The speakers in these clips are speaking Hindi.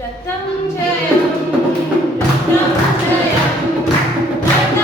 रतं जयं रतं जयं रतं जयं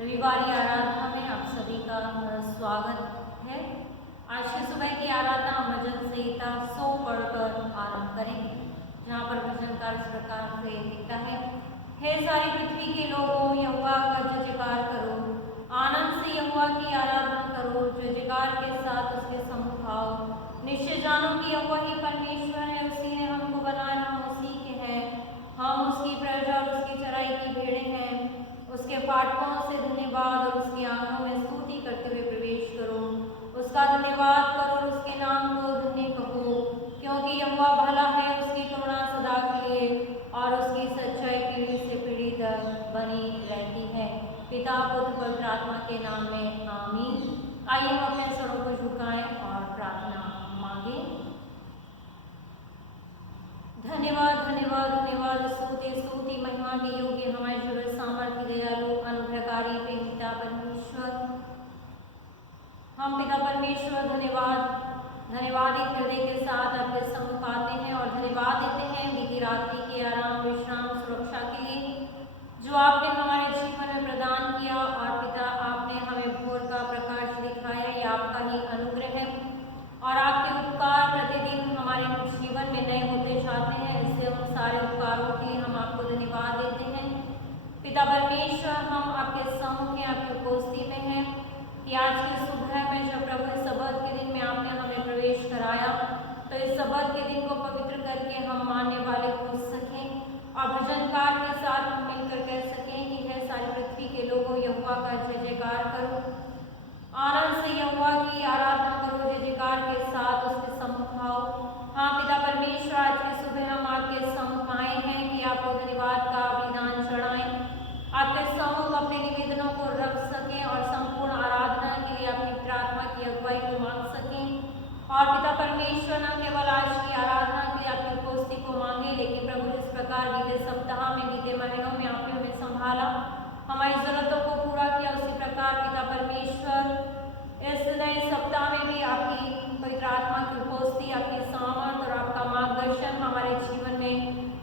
रविवारी आराधना में आप सभी का स्वागत है। आज की सुबह की आराधना भजन संहिता 100 पढ़कर आरंभ करें, जहाँ पर भजनकार इस प्रकार से लिखता है। हे सारी पृथ्वी के लोगों, यहोवा का जय जयकार करो, आनंद से यहोवा की आराधना करो, जय जयकार के साथ उसके सम्मुख आओ। निश्चय जानो कि यहोवा ही परमेश्वर है, उसी ने हमको बनाया, हम उसी के हैं, हम उसकी प्रजा और उसकी चराई की भेड़ें हैं। उसके फाटकों से धन्यवाद और उसके आंगनों में स्तुति करते हुए प्रवेश करो। उसका धन्यवाद करो और उसके नाम को धन्य कहो, क्योंकि यहोवा भला है, उसकी करुणा सदा के लिए और उसकी सच्चाई पीढ़ी से पीढ़ी तक बनी रहती है। पिता पुत्र पवित्र आत्मा के नाम में आमीन। आइए हम अपने स्वरों को झुकाएं और प्रार्थना मांगें। धन्यवाद धन्यवाद धन्यवाद, स्तुति स्तुति महिमा के योग्य हमारे जीवन सामर्थ्य दयालु अनुग्रहकारी पिता परमेश्वर, हम पिता परमेश्वर धन्यवादित हृदय के साथ आपके सम्मुख आते हैं और धन्यवाद देते हैं बीती रात्रि के आराम विश्राम सुरक्षा के लिए जो आपने हमारे जीवन में प्रदान किया। और पिता आपने हमें भोर का प्रकाश दिखाया, ये आपका ही अनुग्रह है और आपके उपकार प्रतिदिन हमारे जीवन में नए होते जाते हैं। इससे उन सारे उपकारों के लिए हम आपको धन्यवाद देते हैं। पिता परमेश्वर, हम आपके सम्मुख हैं, आपकी उपस्थिति में हैं कि आज की सुबह में जब प्रभु सबत के दिन में आपने हमें प्रवेश कराया, तो इस सबत के दिन को पवित्र करके हम मानने वाले हो सकें और भजनकार के साथ हम मिलकर कह सकें कि है सारी पृथ्वी के लोगों, यहोवा का जय जयकार करो, आनंद से यहोवा की आराधना करो, जय जयकार के साथ उसके सम्मुख आओ। हाँ पिता परमेश्वर, आज की सुबह हम आपके सम्मुख प्रकार बीते सप्ताह में, बीते महीनों में आपने हमें संभाला, हमारी जरूरतों को पूरा किया, उसी प्रकार पिता परमेश्वर इस नए सप्ताह में भी आपकी पवित्र आत्मा की उपस्थिति, आपकी सामर्थ और आपका मार्गदर्शन हमारे जीवन में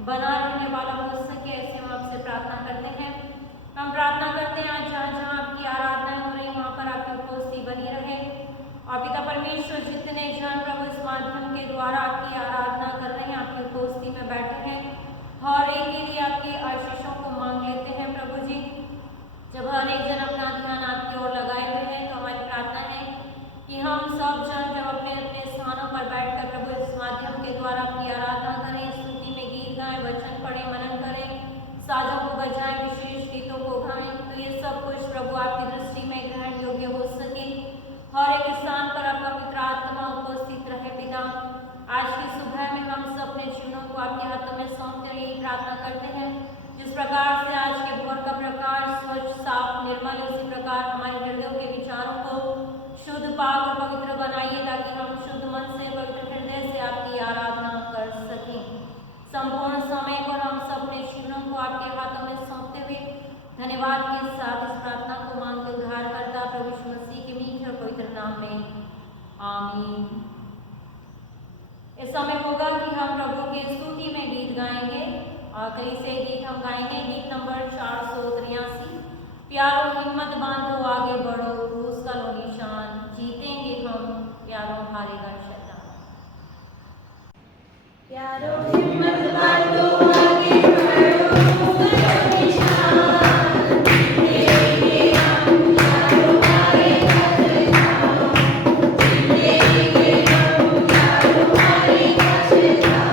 बना रहने वाला हो सके, ऐसे हम आपसे प्रार्थना करते हैं। हम प्रार्थना करते हैं आज जहाँ जहाँ आपकी आराधना हो रही वहाँ पर आपकी उपस्थिति बनी रहे, और पिता परमेश्वर जितने जन प्रभु इस माध्यम के द्वारा आपकी आराधना कर रहे हैं, आपकी उपस्थिति में बैठे हैं, हर एक के लिए आपके आशीषों को मांग लेते हैं प्रभु जी। जब हर एक जन अपना ध्यान आपकी ओर लगाए हुए हैं, तो हमारी प्रार्थना है कि हम सब जन जब अपने अपने स्थानों पर बैठकर प्रभु इस माध्यम के द्वारा आपकी आराधना करें, स्तुति में गीत गाएं, वचन पढ़ें, मनन करें, साजों को बजाएं, विशेष गीतों को गाएं, तो ये सब कुछ प्रभु आपकी दृष्टि में ग्रहण योग्य हो सके। हर एक स्थान पर आपका पवित्र आत्मा उपस्थित रहे पिता। आज की सुबह में हम सब अपने जीवनों को आपके हाथों में सौंपते हुए प्रार्थना करते हैं, जिस प्रकार से आज के भोर का प्रकाश स्वच्छ, साफ, निर्मल, उसी प्रकार हमारे हृदयों के विचारों को शुद्ध, पाक और पवित्र बनाइए, ताकि हम शुद्ध मन से, पवित्र हृदय से आपकी आराधना कर सकें। संपूर्ण समय पर हम सब अपने जीवनों को आपके हाथों में सौंपते हुए धन्यवाद के साथ इस प्रार्थना को मांग उद्धार करता प्रभु यीशु मसीह के मीठे और पवित्र नाम में आमीन। इस समय होगा कि हम प्रभु की स्तुति में गीत गाएंगे, और कई से गीत हम गाएंगे। गीत नंबर 483, प्यारो हिम्मत बांधो आगे बढ़ो, क्रूस का लो निशान, जीतेंगे हम, प्यारो हारेगा शैतान। प्यारो हिम्मत बांधो आगे बढ़ो, क्रूस का लो निशान, जीतेंगे हम, प्यारो हारेगा शैतान, जीतेंगे हम, प्यारो हारेगा शैतान।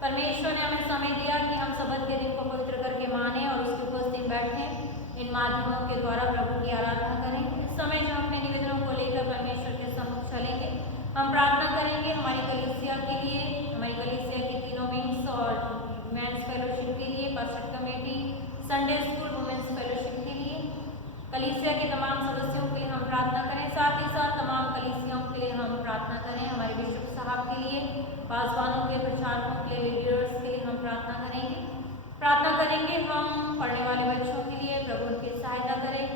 परमेश्वर ने हमें समय दिया कि हम सबत के दिन को पवित्र करके माने और उसके उपस्थित बैठे इन माध्यमों के द्वारा प्रभु की आराधना करें। इस समय जो अपने निवेदनों को लेकर लेकर परमेश्वर के सम्मुख चलेंगे। हम प्रार्थना करेंगे हमारी कलीसिया के लिए, हमारी कलीसिया के तीनों विंग्स और मेंस फेलोशिप के लिए, pastor committee, Sunday school, women's fellowship के लिए, कलीसिया के तमाम सदस्यों के लिए हम प्रार्थना करें। साथ ही साथ तमाम कलीसियाओं के लिए हम प्रार्थना करें। हमारे बिशप साहब के लिए, पासवानों के, प्रचारकों के लिए, लीडर्स के लिए हम प्रार्थना करेंगे। प्रार्थना करेंगे हम पढ़ने वाले बच्चों के लिए, प्रभु उनकी सहायता करें।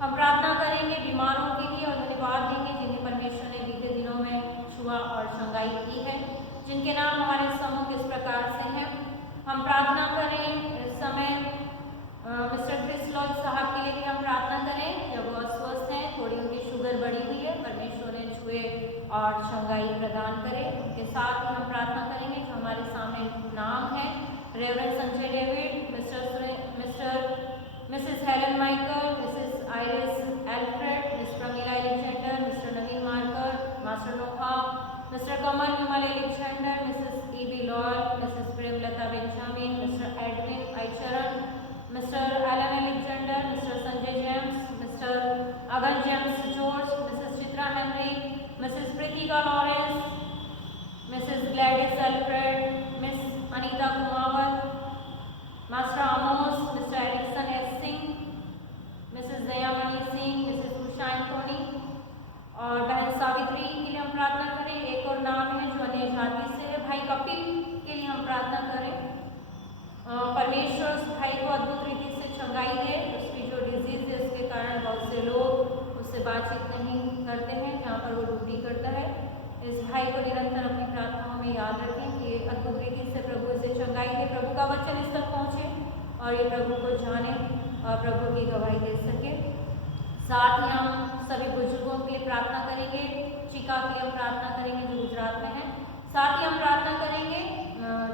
हम प्रार्थना करेंगे बीमारों के लिए और धन्यवाद देंगे जिन्हें परमेश्वर ने बीते दिनों में छुआ और चंगाई की है, जिनके नाम हमारे सम्मुख इस प्रकार से हैं। हम प्रार्थना करें इस समय मिस्टर क्रिस लॉज साहब के लिए भी हम प्रार्थना करें, जब वो अस्वस्थ हैं, थोड़ी उनकी शुगर बढ़ी हुई है, परमेश्वर ने छुए और चंगाई प्रदान करे। उनके साथ ही हम प्रार्थना करेंगे जो हमारे सामने नाम है, Reverend Sanjay David, Mrs Helen Michael, Mrs Iris Alfred, Miss Pramila Alexander, Mister Naveen Marker, Master Noah, Mister Kamal Vimal Alexander, Mrs E B Loyal, Mrs Premlata Benjamin, Mister Edwin Aicharan, Mister Alan Alexander, Mister Sanjay James, Mister Agan James George, Mrs Chitra Henry, Mrs Pritika Lawrence, Mrs Gladys Alfred, Miss Anita Kumawat, Master Amos, Mister Ericson S Singh, Mrs Dayamani Singh, Mrs Usha Antony और बहन सावित्री के लिए हम प्रार्थना करें। एक और नाम है जो अन्य जाति से है, भाई कपिल के लिए हम प्रार्थना करें। परमेश्वर उस भाई को अद्भुत रीति से चंगाई दे। उसकी जो डिजीज है उसके कारण बहुत से लोग उससे बातचीत नहीं करते हैं जहाँ पर वो ड्यूटी करता है। इस भाई को निरंतर अपनी प्रार्थनाओं में याद रखें कि अद्भुत रीति से प्रभु इसे चंगाई दे, प्रभु का वचन इस तक पहुँचे और ये प्रभु को जाने और प्रभु की गवाही दे सके। साथ ही हम सभी बुजुर्गों के लिए प्रार्थना करेंगे, चिका के लिए हम प्रार्थना करेंगे जो गुजरात में है। साथ ही हम प्रार्थना करेंगे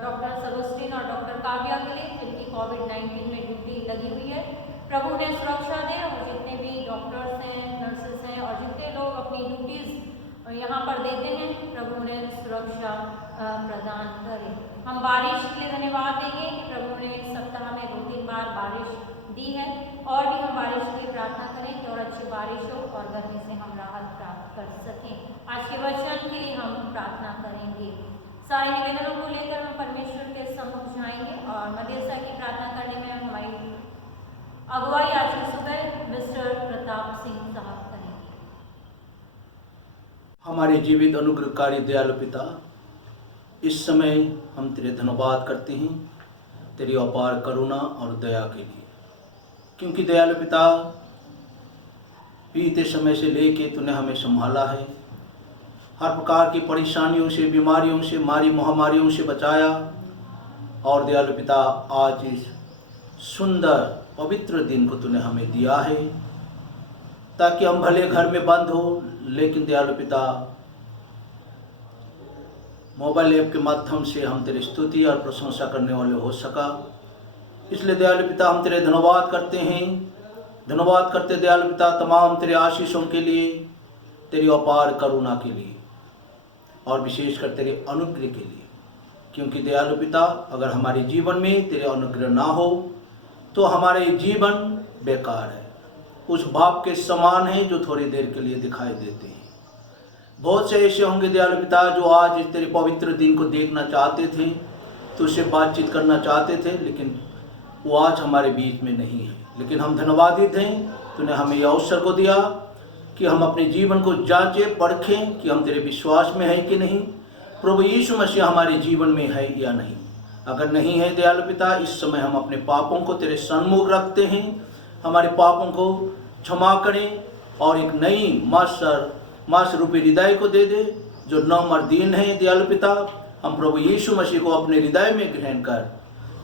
डॉक्टर सगोस्टिन और डॉक्टर काव्या के लिए जिनकी कोविड-19 में ड्यूटी लगी हुई है। प्रभु उन्हें सुरक्षा दे और जितने भी डॉक्टर्स हैं, नर्सेस हैं और जितने लोग अपनी ड्यूटीज़ यहाँ पर देते हैं, प्रभु उन्हें सुरक्षा प्रदान करे। हम बारिश के लिए धन्यवाद देंगे कि प्रभु ने इस सप्ताह में 2-3 बार बारिश दी है और भी हम बारिश के लिए प्रार्थना करें कि और अच्छी बारिश हो और गर्मी से हम राहत प्राप्त कर सकें। आज के वचन के लिए हम प्रार्थना करेंगे। सारे निवेदनों को लेकर हम परमेश्वर के सम्मुख जाएंगे और मध्यस्था की प्रार्थना करने में हमारी अगुवाई आज की सुबह मिस्टर प्रताप सिंह साहब करेंगे। हमारे जीवित अनुग्रहकारी दयालु पिता, इस समय हम तेरे धन्यवाद करते हैं तेरी अपार करुणा और दया के लिए, क्योंकि दयालु पिता बीते समय से लेके तूने हमें संभाला है, हर प्रकार की परेशानियों से, बीमारियों से, मारी महामारियों से बचाया। और दयालु पिता आज इस सुंदर पवित्र दिन को तूने हमें दिया है ताकि हम भले घर में बंद हो, लेकिन दयालु पिता मोबाइल ऐप के माध्यम से हम तेरी स्तुति और प्रशंसा करने वाले हो सका। इसलिए दयालु पिता हम तेरे धन्यवाद करते हैं, धन्यवाद करते दयालु पिता तमाम तेरे आशीषों के लिए, तेरी अपार करुणा के लिए और विशेषकर तेरे अनुग्रह के लिए, क्योंकि दयालु पिता अगर हमारे जीवन में तेरे अनुग्रह ना हो तो हमारे जीवन बेकार है, उस भाव के समान है जो थोड़ी देर के लिए दिखाई देते हैं। बहुत से ऐसे होंगे दयालु पिता जो आज इस तेरे पवित्र दिन को देखना चाहते थे, तुझसे बातचीत करना चाहते थे, लेकिन वो आज हमारे बीच में नहीं है। लेकिन हम धन्यवादित हैं, तूने हमें यह अवसर को दिया कि हम अपने जीवन को जांचें, परखें कि हम तेरे विश्वास में हैं कि नहीं, प्रभु यीशु मसीह हमारे जीवन में है या नहीं। अगर नहीं है दयालु पिता, इस समय हम अपने पापों को तेरे सन्मुख रखते हैं, हमारे पापों को क्षमा करें और एक नई मास रूपी हृदय को दे दे जो नवमर्दीन है। दयालु पिता हम प्रभु यीशु मसीह को अपने हृदय में ग्रहण कर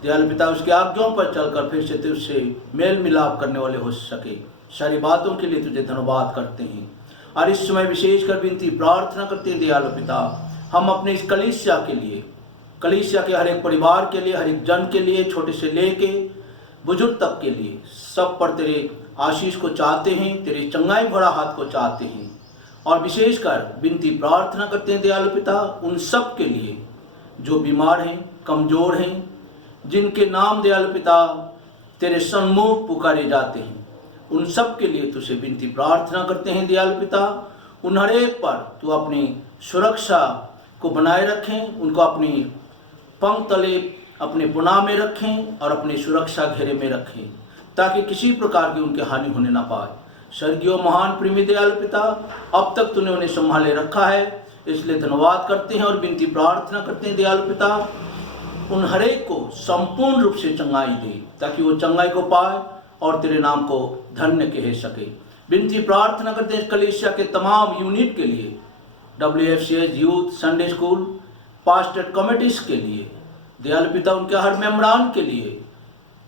दयालु पिता उसकी आज्ञाओं पर चलकर फिर से तुझसे मेल मिलाप करने वाले हो सके। सारी बातों के लिए तुझे धन्यवाद करते हैं और इस समय विशेषकर विनती प्रार्थना करते हैं दयालु पिता, हम अपने इस कलीसिया के लिए, कलीसिया के हर एक परिवार के लिए, हर एक जन के लिए, छोटे से लेके बुजुर्ग तक के लिए, सब पर तेरे आशीष को चाहते हैं, तेरे चंगाई भरा हाथ को चाहते हैं और विशेषकर विनती प्रार्थना करते हैं दयालु पिता उन सब के लिए जो बीमार हैं, कमज़ोर हैं, जिनके नाम दयालु पिता तेरे सन्मुख पुकारे जाते हैं, उन सब के लिए तुझसे विनती प्रार्थना करते हैं दयालु पिता। उन हर एक पर तू अपनी सुरक्षा को बनाए रखें, उनको अपनी पंख तले अपने पुनाह में रखें और अपनी सुरक्षा घेरे में रखें, ताकि किसी प्रकार की उनकी हानि होने ना पाए। स्वर्गीय महान प्रेमी दयालु पिता, अब तक तूने उन्हें संभाले रखा है, इसलिए धन्यवाद करते हैं और विनती प्रार्थना करते हैं दयालु पिता, उन हरेक को संपूर्ण रूप से चंगाई दे, ताकि वो चंगाई को पाए और तेरे नाम को धन्य कह सके। विनती प्रार्थना करते हैं कलीसिया के तमाम यूनिट के लिए, WFCS youth, Sunday school, pastor committees के लिए, दयालु पिता उनके हर मेम्बरान के लिए,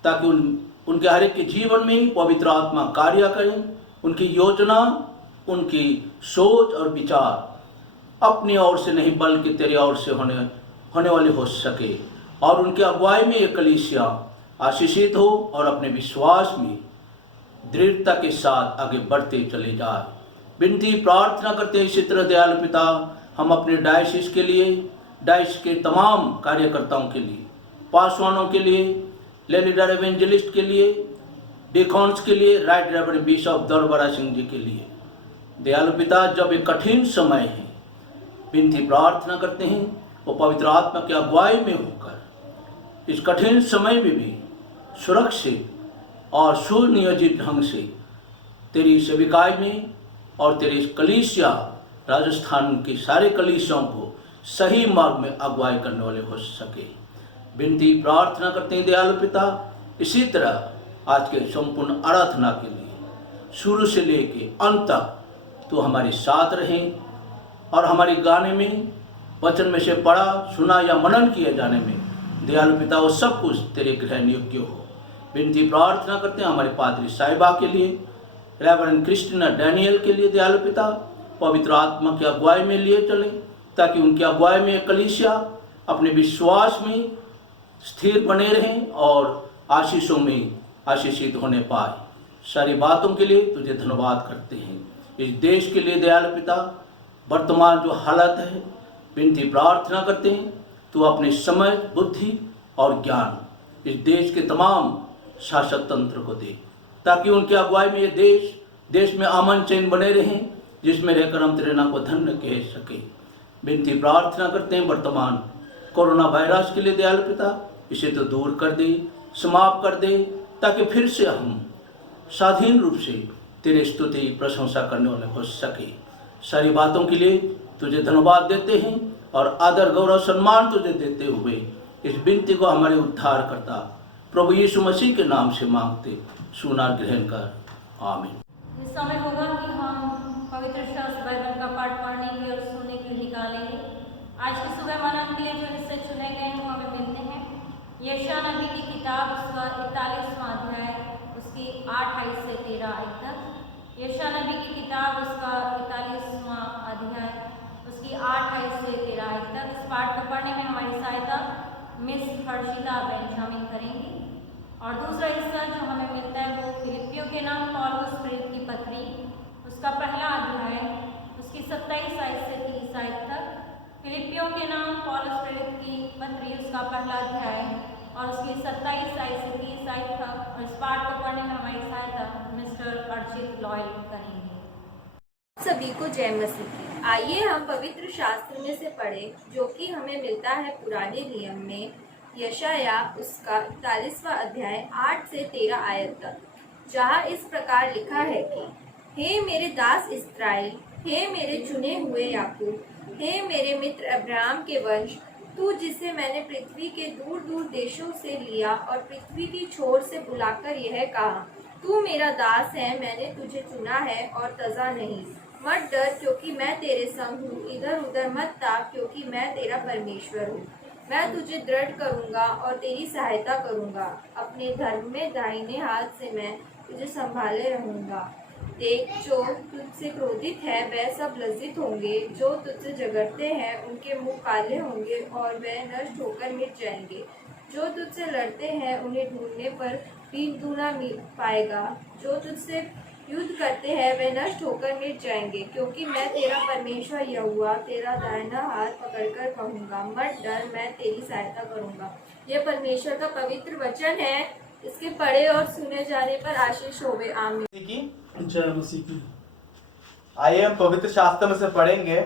ताकि उनके हर एक के जीवन में पवित्र आत्मा कार्य करें, उनकी योजना, उनकी सोच और विचार अपनी ओर से नहीं बल्कि तेरे ओर से होने वाले हो सके, और उनके अगुवाई में ये कलीसिया आशीषित हो और अपने विश्वास में दृढ़ता के साथ आगे बढ़ते चले जाए। विनती प्रार्थना करते हैं इसी तरह दयालु पिता, हम अपने डायसिस के लिए, डायसिस के तमाम कार्यकर्ताओं के लिए, पासवानों के लिए, लीडर एवेंजलिस्ट के लिए, डिकॉन्स के लिए, राइट रेवरेंड बिशप दरबारा सिंह जी के लिए, दयालु पिता जब एक कठिन समय है, विनती प्रार्थना करते हैं वो पवित्र आत्मा की अगुवाई में होकर इस कठिन समय में भी सुरक्षित और सुनियोजित ढंग से तेरी सेविकाई में और तेरी कलीसिया राजस्थान के सारे कलीसियाओं को सही मार्ग में अगुवाई करने वाले हो सके। विनती प्रार्थना करते हैं दयालु पिता, इसी तरह आज के संपूर्ण आराधना के लिए शुरू से लेके अंत तक तो हमारे साथ रहें और हमारे गाने में, वचन में से पढ़ा, सुना या मनन किए जाने में दयालु पिता वो सब कुछ तेरे ग्रहण योग्य हो। विनती प्रार्थना करते हैं हमारे पादरी साहिबा के लिए, रेवरेंड क्रिस्टीना डैनियल के लिए दयालु पिता, पवित्र आत्मा की अगुवाई में लिए चले, ताकि उनकी अगुवाई में कलीसिया अपने विश्वास में स्थिर बने रहें और आशीषों में आशीषित होने पाए। सारी बातों के लिए तुझे धन्यवाद करते हैं। इस देश के लिए दयालु पिता, वर्तमान जो हालत है, विनती प्रार्थना करते हैं तू अपने समय, बुद्धि और ज्ञान इस देश के तमाम शासक तंत्र को दे, ताकि उनकी अगुवाई में ये देश में अमन चैन बने रहें, जिसमें रहकर हम तेरे नाम को धन्य कह सके। विनती प्रार्थना करते हैं वर्तमान कोरोना वायरस के लिए दयालु पिता, इसे तो दूर कर दे, समाप्त कर दे, ताकि फिर से हम स्वाधीन रूप से तेरे स्तुति प्रशंसा करने वाले हो सके। सारी बातों के लिए तुझे धन्यवाद देते हैं और आदर, गौरव, सम्मान तुझे देते हुए इस विनती को हमारे उद्धार करता प्रभु यीशु मसीह के नाम से मांगते, सुना ग्रहण कर, आमीन। इस समय होगा कि हम पवित्र शास्त्र बाइबल का पाठ पढ़ने की और सुनने के लिए निकालेंगे। आज की सुबह मनन के लिए जो हिस्से चुने गए हैं हमें मिलते हैं यशायाह नबी की किताब, उसका 41वां अध्याय, उसकी 8 से 13 आयत तक। यशायाह नबी की किताब, उसका 41वां अध्याय, उसकी 8 से 13 आयत तक। इस पाठ को पढ़ने में हमारी सहायता मिस हर्षिता बेंजामिन करेंगी। और दूसरा हिस्सा जो हमें मिलता है वो फिलिपियों के नाम पौलुस प्रेरित की पत्री, उसका पहला अध्याय, उसकी 27 से 30 आयत तक। फिलिपियों के नाम पौलुस प्रेरित की पत्री, उसका पहला अध्याय और उसकी 27 से 30 आयत तक। और इस पाठ को पढ़ने में हमारी सहायता मिस्टर अर्चित लॉयल करेंगे। सभी को जय मसीह। आइए हम पवित्र शास्त्र में से पढ़ें, जो कि हमें मिलता है पुराने नियम में यशायाह, उसका 41वां अध्याय 8 से 13 आयत तक, जहाँ इस प्रकार लिखा है कि हे मेरे दास इस्राएल, हे मेरे चुने हुए याकूब, हे मेरे मित्र अब्राहम के वंश, तू जिसे मैंने पृथ्वी के दूर दूर देशों से लिया और पृथ्वी की छोर से बुलाकर यह कहा, तू मेरा दास है, मैंने तुझे चुना है और तजा नहीं। मत डर, क्योंकि मैं तेरे संग हूँ, इधर उधर मत ताक, क्योंकि मैं तेरा परमेश्वर हूँ। मैं तुझे दृढ़ करूँगा और तेरी सहायता करूँगा, अपने धर्म में दाहिने हाथ से मैं तुझे संभाले रहूँगा। देख, जो तुझसे क्रोधित है वह सब लज्जित होंगे, जो तुझसे झगड़ते हैं उनके मुंह काले होंगे और वह नष्ट होकर मिट जाएंगे। जो तुझसे लड़ते हैं उन्हें ढूंढने पर भी तू न पाएगा। जो तुझसे युद्ध करते हैं वे नष्ट होकर मिट जाएंगे, क्योंकि मैं तेरा परमेश्वर यहोवा तेरा दाहिना हाथ पकड़कर कहूँगा, मत डर, मैं तेरी सहायता करूँगा। यह परमेश्वर का पवित्र वचन है, इसके पढ़े और सुने जाने पर आशीष होवे। आमीन। जय मसीह की। आइए हम पवित्र शास्त्र में से पढ़ेंगे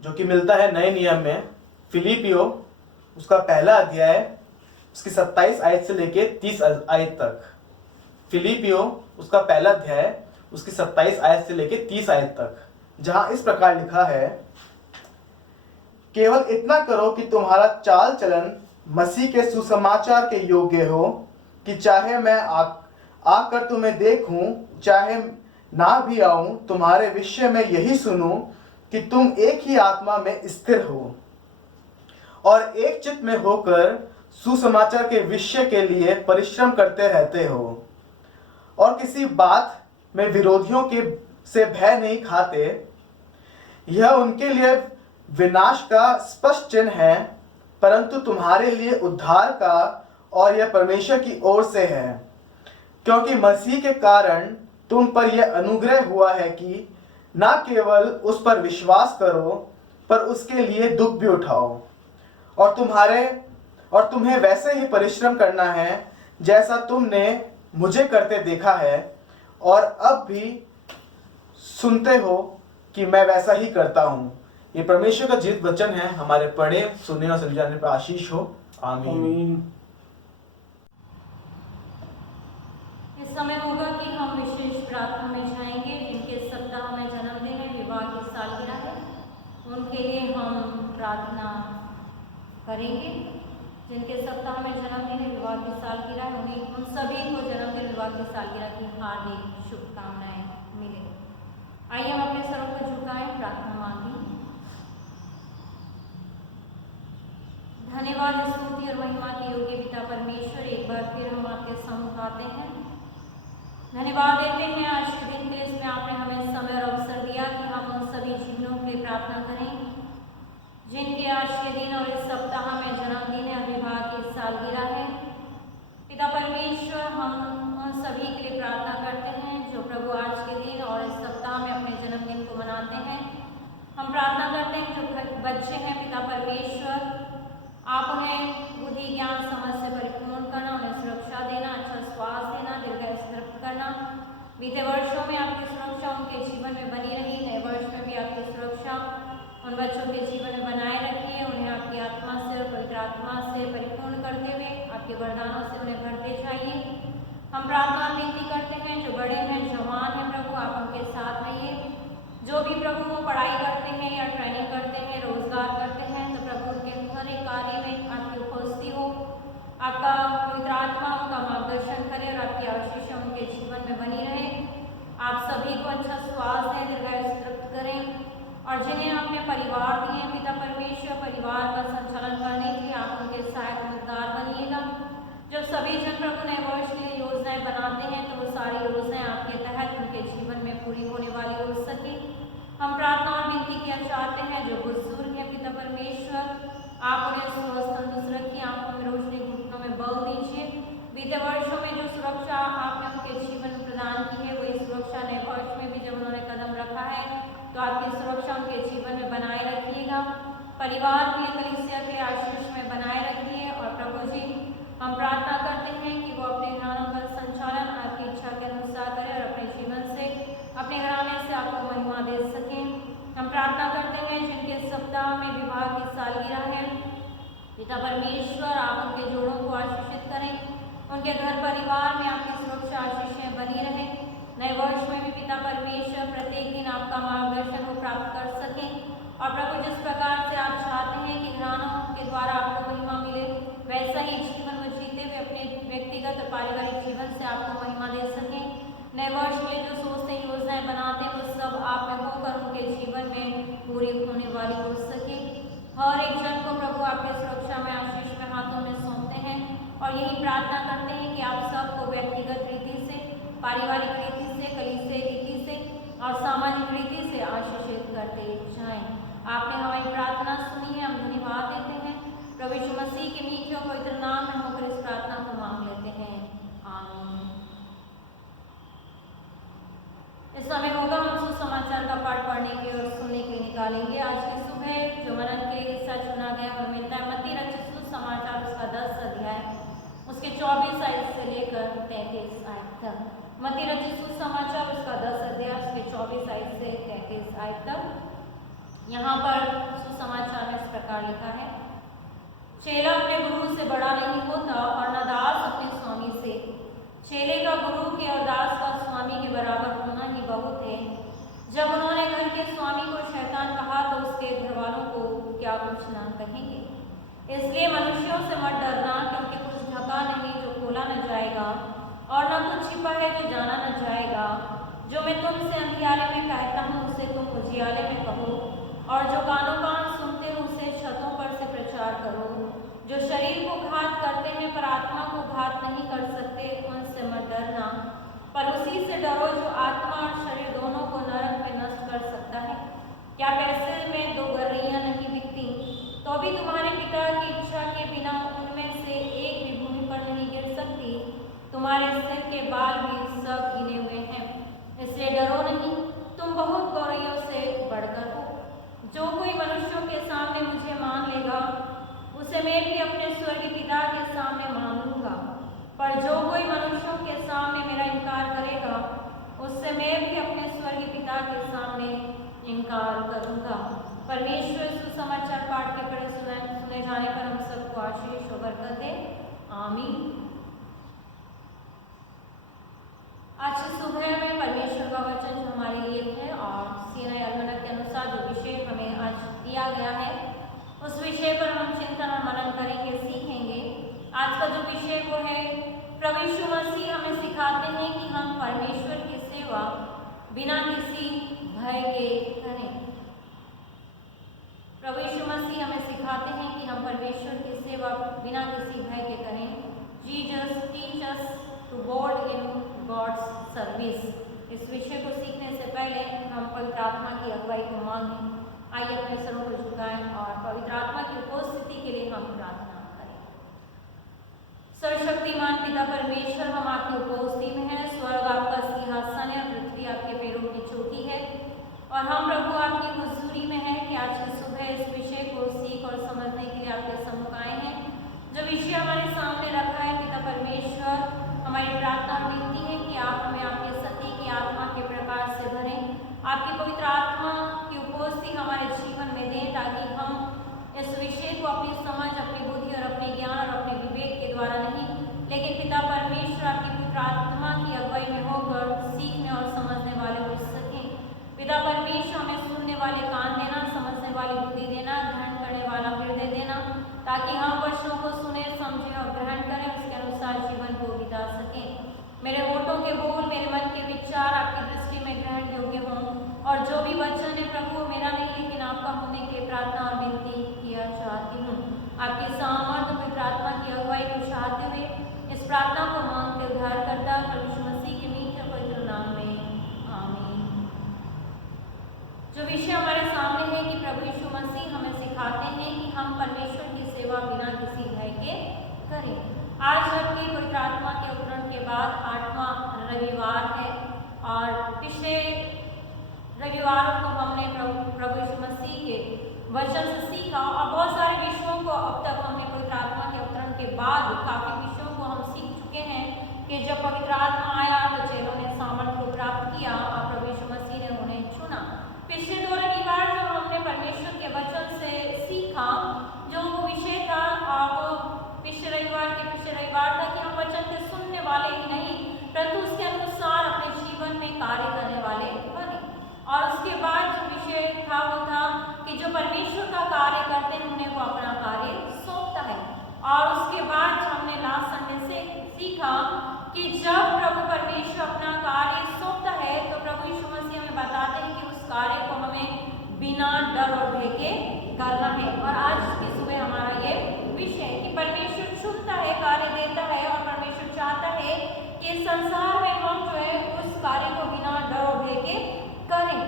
जो कि मिलता है नए नियम में। फिलिपियो उसका पहला अध्याय उसकी 27 आयत से लेके 30 आयत तक। फिलिपियो उसका पहला अध्याय उसकी 27 आयत से लेके 30 आयत तक, जहां इस प्रकार लिखा है, केवल इतना करो कि तुम्हारा चाल चलन मसीह के सुसमाचार के योग्य हो, कि चाहे मैं आकर तुम्हें देखूं, चाहे ना भी आऊं, तुम्हारे विषय में यही सुनूं कि तुम एक ही आत्मा में स्थिर हो और एक चित्त में होकर सुसमाचार के विषय के लिए परिश्रम करते रहते हो और किसी बात में विरोधियों के से भय नहीं खाते। यह उनके लिए विनाश का स्पष्ट चिन्ह है, परंतु तुम्हारे लिए उद्धार का, और यह परमेश्वर की ओर से है, क्योंकि मसीह के कारण तुम पर यह अनुग्रह हुआ है कि न केवल उस पर विश्वास करो, पर उसके लिए दुख भी उठाओ। और तुम्हें वैसे ही परिश्रम करना है जैसा तुमने मुझे करते देखा है, और अब भी सुनते हो कि मैं वैसा ही करता हूँ। ये परमेश्वर का जीवित वचन है। हमारे पढ़े, सुनने और समझाने पर आशीष हो। आमीन। इस समय होगा कि हम विशेष प्रार्थना में जाएंगे। जिनके सप्ताह में जन्मदिन है, विवाह की सालगिरह है, उनके लिए हम प्रार्थना करेंगे। जिनके सप्ताह में जन्मदिन है, विवाह की सालगिरह है, उन्हें उन सभी को जन्मदिन विवाह की सालगिरह की हार्दिक शुभकामनाएं मिले। आइए हम अपने सरों को झुकाएं, प्रार्थना मांगे। धन्यवाद, स्तुति और महिमा के योग्य पिता परमेश्वर, एक बार फिर हम आपके सम्मुख आते हैं। धन्यवाद देते हैं आज के दिन के लिए, इसमें आपने हमें समय और अवसर दिया कि हम उन सभी जीवनों के लिए प्रार्थना करें जिनके आज के दिन और इस सप्ताह में जन्मदिन है, विवाह की सालगिरह है। पिता परमेश्वर, हम उन सभी के लिए प्रार्थना करते हैं जो प्रभु आज के दिन और इस सप्ताह में अपने जन्मदिन को मनाते हैं। हम प्रार्थना करते हैं जो बच्चे हैं, पिता परमेश्वर, आप उन्हें बुद्धि, ज्ञान, समझ से परिपूर्ण करना, उन्हें सुरक्षा देना, अच्छा स्वास्थ्य देना, दीर्घायु प्राप्त करना। बीते वर्षों में आपकी सुरक्षा उनके जीवन में बनी रही, नए वर्ष में भी आपकी सुरक्षा उन बच्चों के जीवन में बनाए रखिए। उन्हें आपकी आत्मा से और पवित्र आत्मा से परिपूर्ण करते हुए आपके वरदानों से उन्हें भरते जाइए। हम प्रार्थना विनती करते हैं जो बड़े हैं, जवान हैं, प्रभु आप उनके साथ रहिए। जो भी प्रभु वो पढ़ाई करते हैं या ट्रेनिंग करते हैं, रोजगार करते हैं, तो प्रभु उनके हर एक कार्य में आपकी उपस्थिति हो, आपका पवित्र आत्मा उनका मार्गदर्शन करे और आपकी आशीष उनके जीवन में बनी रहे। आप सभी को अच्छा स्वास्थ्य दें, दीर्घायु प्राप्त करें, और जिन्हें आपने परिवार दिए हैं, पिता परमेश्वर, परिवार का संचालन करने के लिए आप उनके सहायक मददगार बनिएगा। जब सभी जन प्रभु नए वर्ष के लिए योजनाएं बनाते हैं, तो वो सारी योजनाएं आपके तहत उनके जीवन में पूरी होने वाली हो सके। हम प्रार्थना और विनती किया चाहते हैं जो बुजुर्ग हैं, पिता परमेश्वर, आप उन्हें स्वस्थ तंदुरुस्त रखिए, आंखों में रोशनी, घुटनों में बल दीजिए। बीते वर्षों में जो सुरक्षा आपने उनके जीवन में प्रदान की है, वही सुरक्षा नए वर्ष में भी जब उन्होंने कदम रखा है, तो आपकी सुरक्षा उनके जीवन में बनाए रखिएगा। परिवार के लिए, कलीसिया के लिए आशीष में बनाए रखिए। और प्रभु जी, हम प्रार्थना करते हैं कि वो अपने घरानों का संचालन आपकी इच्छा के अनुसार करें और अपने जीवन से, अपने घराने से आपको महिमा दे सकें। हम प्रार्थना करते हैं जिनके सप्ताह में विवाह की सालगिरह है, पिता परमेश्वर, आप उनके जोड़ों को आशीषित करें, उनके घर परिवार में आपकी सुरक्षा आशीषें बनी रहे। नए वर्ष में भी पिता परमेश्वर प्रत्येक दिन आपका मार्गदर्शन वो प्राप्त कर सकें। और प्रभु, जिस प्रकार से आप चाहते हैं कि घरानों के द्वारा आपको महिमा मिले, वैसा ही जीवन वो जीते हुए अपने व्यक्तिगत और पारिवारिक जीवन से आपको महिमा दे सकें। नए वर्ष के लिए जो सोचते हैं, योजनाएं बनाते हैं, वो सब आप में होकर उनके जीवन में पूरी होने वाली हो सके। हर एक जन को प्रभु आपके सुरक्षा में, आशीष में हाथों में सौंपते हैं और यही प्रार्थना करते हैं कि आप सबको व्यक्तिगत रीति से, पारिवारिक रीति से, कलीसिया रीति से और सामाजिक रीति से आशीषित करते जाएं। आपने हमारी प्रार्थना सुनी है, हम धन्यवाद देते हैं। प्रभु यीशु मसीह के मीठे और पवित्र नाम में होकर इस प्रार्थना को मांग लेते हैं, आमीन। इस समय होगा हम सुसमाचार का पाठ पढ़ने के और सुनने के लिए निकालेंगे। आज की सुबह जो मनन के लिए हिस्सा चुना गया वो मिलता है मत्ती रचित सुसमाचार उसका 10 अध्याय उसके 24 आयत से लेकर 33 आयत तक। मत्ती रचित सुसमाचार उसका 10 अध्याय उसके 24 आयत से 33 आयत तक। यहाँ पर सुसमाचार में इस प्रकार लिखा है, चेला अपने गुरु से बड़ा नहीं होता और न दास अपने स्वामी से। चेले का गुरु के और दास का स्वामी के बराबर होना ही बहुत है। जब उन्होंने घर के स्वामी को शैतान कहा तो उसके घरवालों को क्या कुछ ना कहेंगे। इसलिए मनुष्यों से मत डरना, क्योंकि कुछ ढका नहीं जो खोला न जाएगा, और न कुछ छिपा है जो जाना न जाएगा। जो मैं तुमसे अंधियारे में कहता हूँ उसे तुम उजियाले में कहो, और जो कानों कान सुनते हो उसे छतों पर से प्रचार करो। जो शरीर को घात करते हैं पर आत्मा को घात नहीं कर सकते, उनसे मत डरना, पर उसी से डरो जो आत्मा और शरीर दोनों को नरक में नष्ट कर सकता है। क्या पैसे में 2 गर्रियाँ नहीं बिकती, तो भी तुम्हारे पिता की इच्छा के बिना उनमें से एक भी भूमि पर नहीं गिर सकती। तुम्हारे सिर के बाल भी सब गिने हुए हैं, इसलिए डरो नहीं, तुम बहुत गौरैयों से बढ़कर हो। जो कोई मनुष्यों के सामने मुझे मान लेगा, उसे मैं भी अपने स्वर्गीय पिता के सामने मान लूँगा। पर जो कोई मनुष्यों के सामने मेरा इनकार करेगा, उससे मैं भी अपने स्वर्गीय पिता के सामने इनकार करूँगा। परमेश्वर सुसमाचार पाठ के पढ़े सुने जाने पर हम सबको आशीष और बरकत दे। आमीन। आज सुबह में परमेश्वर का वचन जो हमारे लिए है और सीनाई अलमनक के अनुसार जो विषय हमें आज दिया गया है, उस विषय पर हम चिंतन और मनन करेंगे, सीखेंगे। आज का जो विषय वो है, प्रभु यीशु मसीह हमें सिखाते हैं कि हम परमेश्वर की सेवा बिना किसी भय के करें। प्रभु यीशु मसीह हमें सिखाते हैं कि हम परमेश्वर की सेवा बिना किसी भय के करें। Jesus teach us to walk in God's service. इस विषय को सीखने से पहले हम पवित्र आत्मा की अगुवाई को मांगें। आइए अपने सरों को झुकाएं और पवित्र आत्मा की उपस्थिति के लिए हम प्रार्थना करें। सर्वशक्तिमान पिता परमेश्वर, हम आपकी उपस्थिति में हैं। स्वर्ग आपका सिंहासन है, पृथ्वी आपके पैरों की चोटी है, और हम प्रभु आपकी हुजूरी में हैं कि आज की सुबह इस विषय को सीख और समझने के लिए आपके सम्मुख आए हैं। जो विषय हमारे सामने रखा है पिता परमेश्वर, हमारी प्रार्थना और विनती है कि आप हमें आपके सत्य की आत्मा के प्रकाश से भरें, आपकी पवित्र आत्मा की उपस्थिति हमारे जीवन में दें, ताकि हम इस विषय को अपनी समझ, अपनी बुद्धि और अपने ज्ञान और अपने विवेक के द्वारा नहीं, लेकिन पिता परमेश्वर आपकी पवित्र आत्मा की अगुवाई में होकर सीखने और समझने वाले हो सकें। पिता परमेश्वर, हमें सुनने वाले कान देना, समझने वाली बुद्धि देना, ग्रहण करने वाला हृदय देना, ताकि हम वचनों को सुने, समझें और ग्रहण करें, उसके अनुसार जीवन को बिता सकें। मेरे होठों के बोल, मेरे मन के विचार आपकी दृष्टि में ग्रहण योग्य हों, और जो भी वचन है प्रभु मेरा नहीं लेकिन आपका होने के लिए प्रार्थना और विनती किया चाहती हूँ। आपकी सामर्थ्य पवित्र आत्मा की अगुवाई को चाहते हुए इस प्रार्थना को मांगते उद्धारकर्ता प्रभु यीशु मसीह के मीठे पवित्र नाम में आमीन। जो विषय हमारे सामने है कि प्रभु यीशु मसीह हमें सिखाते हैं कि हम परमेश्वर की सेवा बिना किसी भय के करें। आज जबकि पवित्र आत्मा के अवतरण के बाद 8वां रविवार है, और पिछले रविवार को हमने प्रभु यीशु मसीह के वचन से सीखा, और बहुत सारे विषयों को अब तक हमने पवित्र आत्मा के अवतरण के बाद काफ़ी विषयों को हम सीख चुके हैं कि जब पवित्र आत्मा आया तो चेलों ने सामर्थ्य को प्राप्त किया और प्रभु यीशु मसीह ने उन्हें चुना। पिछले 2 रविवार जब हमने परमेश्वर के वचन से सीखा, जो वो विषय था वो पिछले रविवार था कि हम वचन के सुनने वाले ही नहीं, परंतु उसके अनुसार अपने जीवन में कार्य करने वाले बने। और उसके बाद जो विषय था वो था कि जो परमेश्वर का कार्य करते हैं उन्हें वो अपना कार्य सौंपता है। और उसके बाद हमने लास्ट संडे से सीखा कि जब प्रभु परमेश्वर अपना कार्य सौंपता है तो प्रभु यीशु मसीह हमें बताते हैं कि उस कार्य को हमें बिना डर और भय के करना है। और आज की सुबह हमारा ये विषय है कि परमेश्वर चुनता है, कार्य देता है, और परमेश्वर चाहता है कि इस संसार में हम जो है उस कार्य को बिना डर और भय के करें।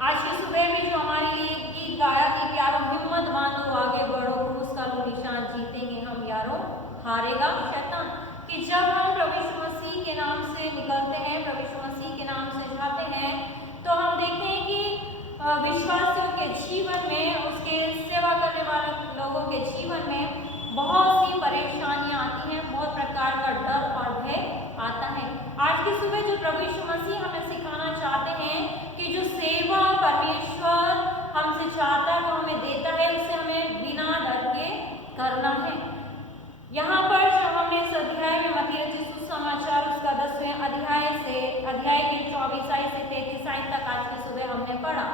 आज की सुबह में जो हमारे लिए गीत गाया कि प्यारो हिम्मत बांधो आगे बढ़ो, क्रूस का लो निशान जीतेंगे हम यारो, हारेगा शैतान। कि जब हम प्रभु यीशु मसीह के नाम से निकलते हैं, प्रभु यीशु मसीह के नाम से जाते हैं, तो हम देखते हैं कि विश्वासियों के जीवन में, उसके सेवा करने वाले लोगों के जीवन में बहुत सी परेशानियां आती हैं, बहुत प्रकार का डर और भय आता है। आज की सुबह जो प्रभु यीशु मसीह हमें सिखाना चाहते हैं अध्याय के 24 से 33 तक आज के सुबह हमने पढ़ा।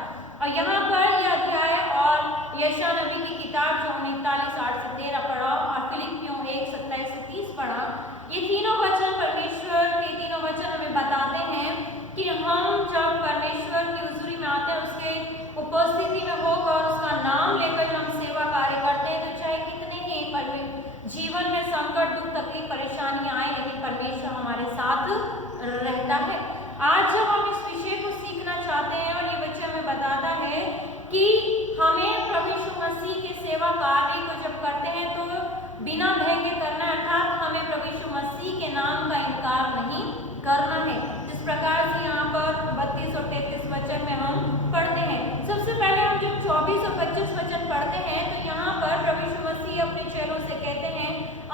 और यहाँ पर यह अध्याय और यशायाह नबी की किताब जो हमने 41 8 से 13 पढ़ा और फिलिप्पियों 1 27 से 30 पढ़ा, ये तीनों वचन परमेश्वर के तीनों वचन हमें बताते हैं कि हम जब परमेश्वर की हुजूरी में आते हैं, उसके उपस्थिति में होकर उसका नाम लेकर हम सेवा कार्य करते हैं, तो चाहे कितने ही जीवन में संकट दुख तकलीफ परेशानियां आए, लेकिन परमेश्वर हमारे साथ रहता है। आज जब हम इस विषय को सीखना चाहते हैं और ये बच्चा हमें बताता है कि हमें प्रभु यीशु मसीह के सेवा कार्य को जब करते हैं तो बिना भय के करना, अर्थात हमें प्रभु यीशु मसीह के नाम का इनकार नहीं करना है। जिस प्रकार से यहाँ पर 32 और 33 वचन में हम पढ़ते हैं। सबसे पहले हम जब 24 और 25 वचन पढ़ते हैं तो यहाँ पर प्रभु यीशु मसीह अपने चेलों से कहते हैं,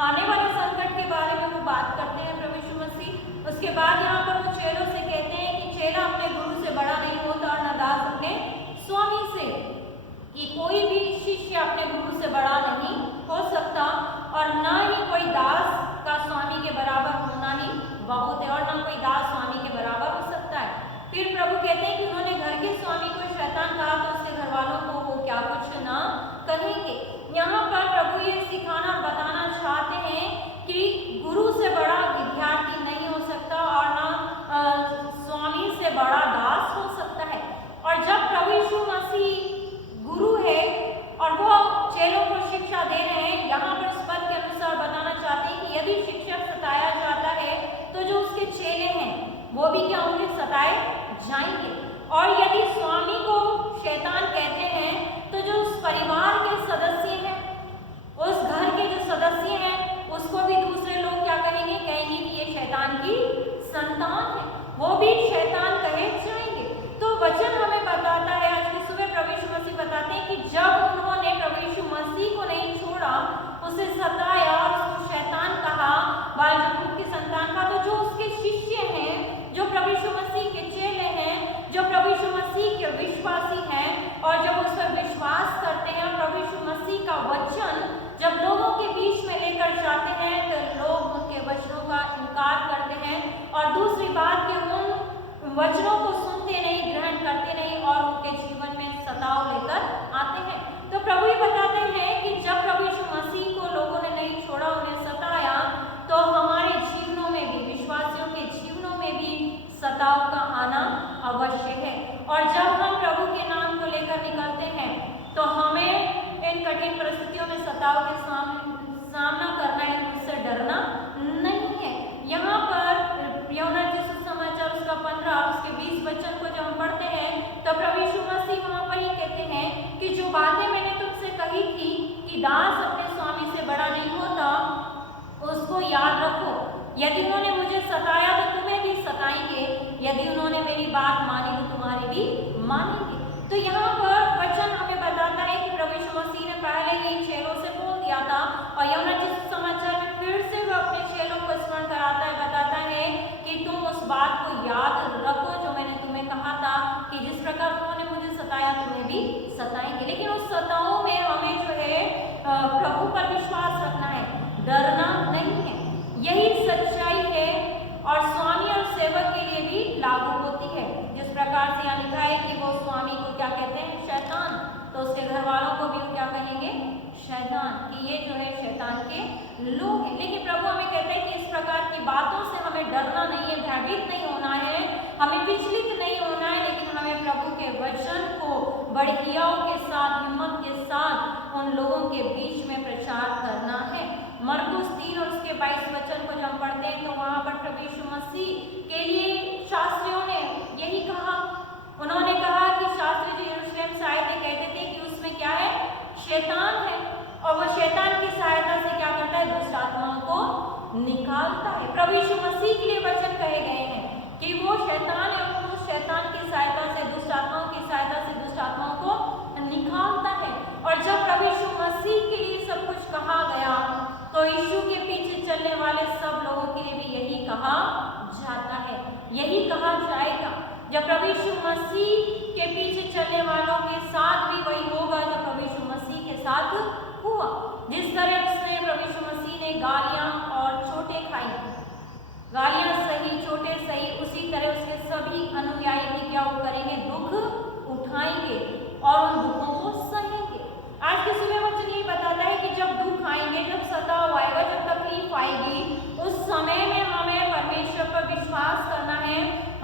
आने वाले संकट के बारे में वो बात करते हैं प्रभु यीशु मसीह। उसके बाद यहाँ पर वो चेलों से कहते हैं कि चेला अपने गुरु से बड़ा नहीं होता और न दास अपने स्वामी से, कि कोई भी शिष्य अपने गुरु से बड़ा नहीं हो सकता और न ही कोई दास का स्वामी के बराबर होना ही बहुत है, और न कोई दास स्वामी के बराबर हो सकता है। फिर प्रभु कहते हैं कि उन्होंने घर के स्वामी को शैतान कहा तो उसके घर वालों को वो क्या कुछ ना कहेंगे। यहाँ पर प्रभु ये सिखाना बताना चाहते हैं कि गुरु से बड़ा विद्यार्थी नहीं हो सकता और न स्वामी से बड़ा दास हो सकता है। और जब प्रभु यीशु मसीह गुरु है और वो चेलों को शिक्षा दे रहे हैं, यहाँ पर इस पद के अनुसार बताना चाहते हैं कि यदि शिक्षक सताया जाता है तो जो उसके चेले हैं वो भी क्या होंगे, सताए जाएंगे। और यदि स्वामी को शैतान कहते हैं तो जो उस परिवार के सदस्य हैं, उस घर के जो सदस्य हैं, उसको भी दूसरे लोग क्या कहेंगे, कहेंगे कि ये शैतान की संतान है, वो भी शैतान कहे जाएंगे। तो वचन हमें बताता है, आज के सुबह प्रभु यीशु मसीह बताते हैं कि जब उन्होंने प्रभु यीशु मसीह को नहीं छोड़ा, उसे सताया, उसको शैतान कहा, बालजबूत की संतान का, तो जो उसके शिष्य हैं, जो प्रभु यीशु मसीह के चेले हैं, जो प्रभु यीशु मसीह के विश्वासी हैं और जब उस पर विश्वास करते हैं और प्रभु यीशु मसीह का वचन जब लोगों के बीच में लेकर जाते हैं तो लोग उनके वचनों का इनकार करते हैं और दूसरी बात कि उन वचनों को सुनते नहीं, ग्रहण करते नहीं और उनके जीवन में सताव लेकर आते हैं। तो प्रभु ये बताते हैं कि जब प्रभु यीशु मसीह को लोगों ने नहीं छोड़ा, उन्हें सताया, तो हमारे जीवनों में भी, विश्वासियों के जीवनों में भी सताव का आना अवश्य है। और जब हम प्रभु के नाम को लेकर निकलते हैं तो हमें इन कठिन परिस्थितियों में सताव के सामना करना है, उससे डरना नहीं है। यहाँ पर यूहन्ना सुसमाचार उसका 15 और उसके 20 वचन को जब हम पढ़ते हैं तो प्रभु यीशु मसीह वहाँ पर ही कहते हैं कि जो बातें मैंने तुमसे कही थी कि दास अपने स्वामी से बड़ा नहीं होता, उसको याद रखो। यदि उन्होंने मुझे सताया तो तुम्हें भी सताएंगे, यदि उन्होंने मेरी बात मानी तो तुम्हारी भी मानेंगे। तो यहाँ पर वचन हमें बताता है कि प्रभु यीशु मसीह ने पहले ही चेलों से बोल दिया था और यूहन्ना सुसमाचार में फिर से वो अपने चेलों को स्मरण कराता है, बताता है कि तुम उस बात को याद रखो जो मैंने तुम्हें कहा था कि जिस प्रकार उन्होंने मुझे सताया तुम्हें भी सताएंगे। लेकिन उस सताओं में हमें जो है प्रभु पर विश्वास रखना है, डरना नहीं है। यही सच्चाई है और स्वामी और सेवक के लिए भी लागू होती है। जिस प्रकार से यहाँ लिखा है कि वो स्वामी को क्या कहते हैं, शैतान, तो उसके घर वालों को भी क्या कहेंगे, शैतान, कि ये जो है शैतान के लोग हैं। लेकिन प्रभु हमें कहते हैं कि इस प्रकार की बातों से हमें डरना नहीं है, भयभीत नहीं होना है, हमें विचलित नहीं होना है, लेकिन हमें प्रभु के वचन को बड़ी हियाव के साथ, हिम्मत के साथ उन लोगों के बीच में प्रचार करना है। मरकुस 3 और उसके 22 वचन को जब हम पढ़ते हैं तो वहाँ पर प्रभु यीशु मसीह के लिए शास्त्रियों ने यही कहा, उन्होंने कहा कि शास्त्री जो यरूशलेम से आए थे कहते थे कि उसमें क्या है, शैतान है और वो शैतान की सहायता से क्या करता है, दुष्ट आत्माओं को निकालता है। प्रभु यीशु मसीह के लिए वचन कहे गए हैं कि वो शैतान है और उस शैतान की सहायता से, दुष्ट आत्माओं की सहायता से दुष्ट आत्माओं को निकालता है। और जब प्रभु यीशु मसीह के लिए सब कुछ कहा गया तो यीशु के पीछे चलने वाले सब लोगों के लिए भी यही कहा जाता है, यही कहा जाएगा। जब प्रभु यीशु मसीह के पीछे चलने वालों के साथ भी वही होगा जो प्रभु यीशु मसीह के साथ हुआ। जिस तरह उसने प्रभु यीशु मसीह ने गालियां और चोटें खाई, गालियां सही, चोटें सही, उसी तरह उसके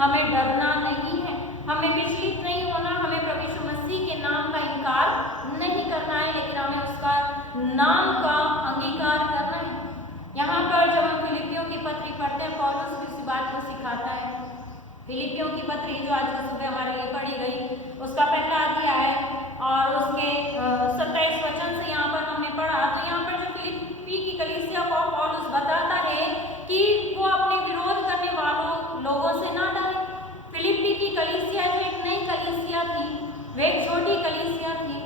हमें डरना नहीं है, हमें विचलित नहीं होना, हमें प्रभु यीशु मसीह के नाम का इनकार नहीं करना है, लेकिन हमें उसका नाम का अंगीकार करना है। यहाँ पर जब हम फिलिपियों की पत्री पढ़ते हैं, पौलुस भी इसी बात को सिखाता है। फिलिपियों की पत्री जो आज सुबह हमारे लिए पढ़ी गई, उसका पहला अध्याय और उसके 27 वचन से यहाँ पर हमने पढ़ा। तो यहाँ पर जो फिलिपी की कलीसिया को पौलुस बताता है कि वो अपने विरोध करने वालों लोगों से ना डरे। फिलिपी की कलीसिया जो एक नई कलीसिया थी, वे एक छोटी कलीसिया थी।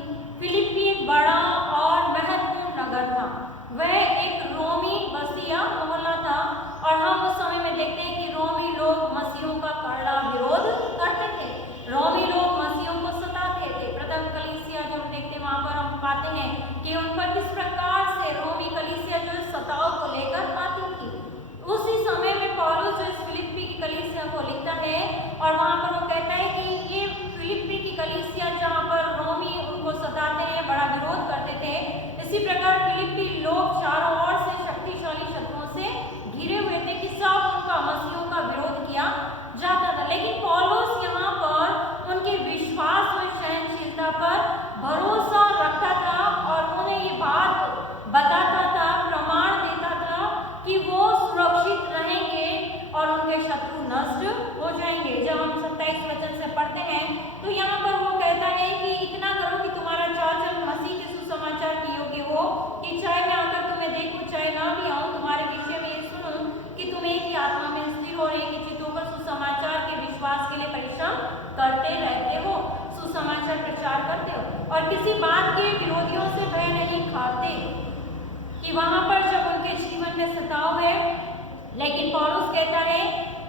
फिलिपी एक बड़ा और महत्वपूर्ण नगर था, वह एक रोमी बस्ती या मोहल्ला था, और हम उस समय में देखते हैं कि रोमी लोग मसीहों का कड़ा विरोध करते थे, रोमी लोग मसीहों को सताते थे। प्रथम कलीसिया जो हम देखते हैं वहाँ पर हम पाते हैं कि उन पर किस प्रकार से रोमी कलीसिया जो सताव को लेकर आती थी। उसी समय में पौलुस जो इस फिलिप्पी की कलीसिया को लिखता है और वहाँ पर वो कहता है कि ये फिलिप्पी की कलीसिया जहाँ पर रोमी उनको सताते हैं, बड़ा विरोध करते थे, इसी प्रकार फिलिप्पी लोग चारों ओर से शक्तिशाली शत्रुओं से घिरे हुए थे कि सब उनका मसीहों का विरोध किया जाता था। लेकिन पौलुस यहाँ पर उनके विश्वास और सहनशीलता पर भरोसा रखता था और उन्हें ये बात बताता था, प्रमाण देता था कि वो सुरक्षित रहेंगे और उनके शत्रु नष्ट हो जाएंगे। जब हम 27 वचन से पढ़ते हैं तो यहाँ पर वो कहता है कि इतना करो कि तुम्हारा चाल चलन मसीह के सुसमाचार के योग्य हो, कि चाहे मैं आकर तुम्हें देखूं चाहे ना भी आऊं, तुम्हारे विषय में ये सुनूं कि तुम एक ही आत्मा में स्थिर हो, एक ही चित्त होकर सुसमाचार के विश्वास के लिए परिश्रम करते रहते हो, सुसमाचार प्रचार करते हो और किसी बात के विरोधियों से भय नहीं खाते। कि वहां पर जब उनके जीवन में सताव है, लेकिन पौलुस कहता है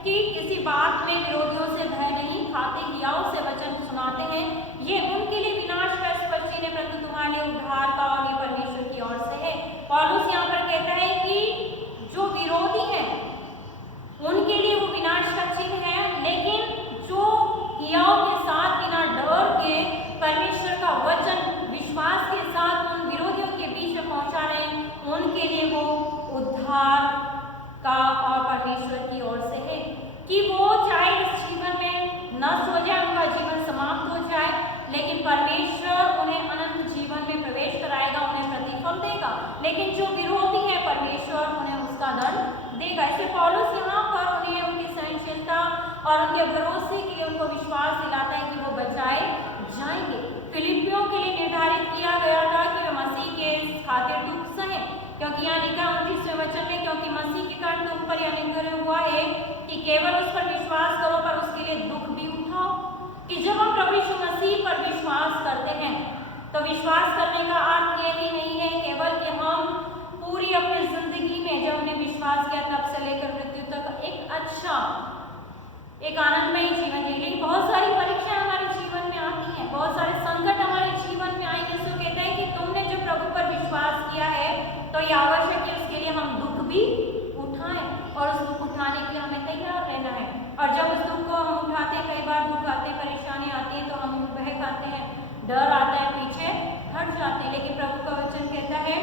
कि किसी बात में विरोधियों से भय नहीं खाते, हियाव से वचन सुनाते हैं। ये उनके लिए विनाश का स्पर्श है, परंतु तुम्हारे लिए उद्धार का और ये परमेश्वर की ओर से है। पौलुस यहाँ पर कहता है कि जो विरोधी हैं उनके लिए वो विनाश का चिन्ह है, लेकिन जो हियाव के साथ बिना डर के परमेश्वर का वचन विश्वास के साथ उन विरोधियों के बीच में पहुंचा रहे हैं, उनके लिए वो उद्धार का और परमेश्वर की ओर से है। कि वो चाहे इस जीवन में नष्ट हो जाए, उनका जीवन समाप्त हो जाए, लेकिन परमेश्वर उन्हें अनंत जीवन में प्रवेश कराएगा, उन्हें प्रतिफल देगा। लेकिन जो विरोधी है परमेश्वर उन्हें उसका दंड देगा। ऐसे पौलुस यहाँ पर उन्हें उनकी सहनशीलता और उनके भरोसे के लिए उनको विश्वास दिलाता है कि वो बचाए जाएंगे। फिलिपियों के लिए निर्धारित किया गया था कि वे मसीह के खातिर दुख सहे, क्योंकि यहाँ लिखा 29वें वचन में, क्योंकि मसीह के कारण तुम पर यह अनुग्रह हुआ है कि केवल उस पर विश्वास करो, पर उसके लिए दुख भी उठाओ। कि जब हम प्रभु यीशु मसीह पर विश्वास करते हैं तो विश्वास करने का अर्थ ये ही नहीं है केवल कि हम पूरी अपनी जिंदगी में जब हमने विश्वास किया तब से लेकर मृत्यु तक एक अच्छा एक आनंदमय जीवन जी। लेकिन बहुत सारी परीक्षाएं हमारे जीवन में आती हैं, बहुत सारे संकट हमारे जीवन में आएंगे। सो कहता है कि तुमने जो प्रभु पर विश्वास किया है तो ये आवश्यक है उसके लिए हम दुख भी उठाएं, और उस दुख उठाने के लिए हमें तैयार रहना है। और जब उस दुख को हम उठाते हैं, कई बार दुख आते हैं, परेशानी आती है तो हम बहक आते हैं, डर आता है, पीछे हट जाते हैं। लेकिन प्रभु का वचन कहता है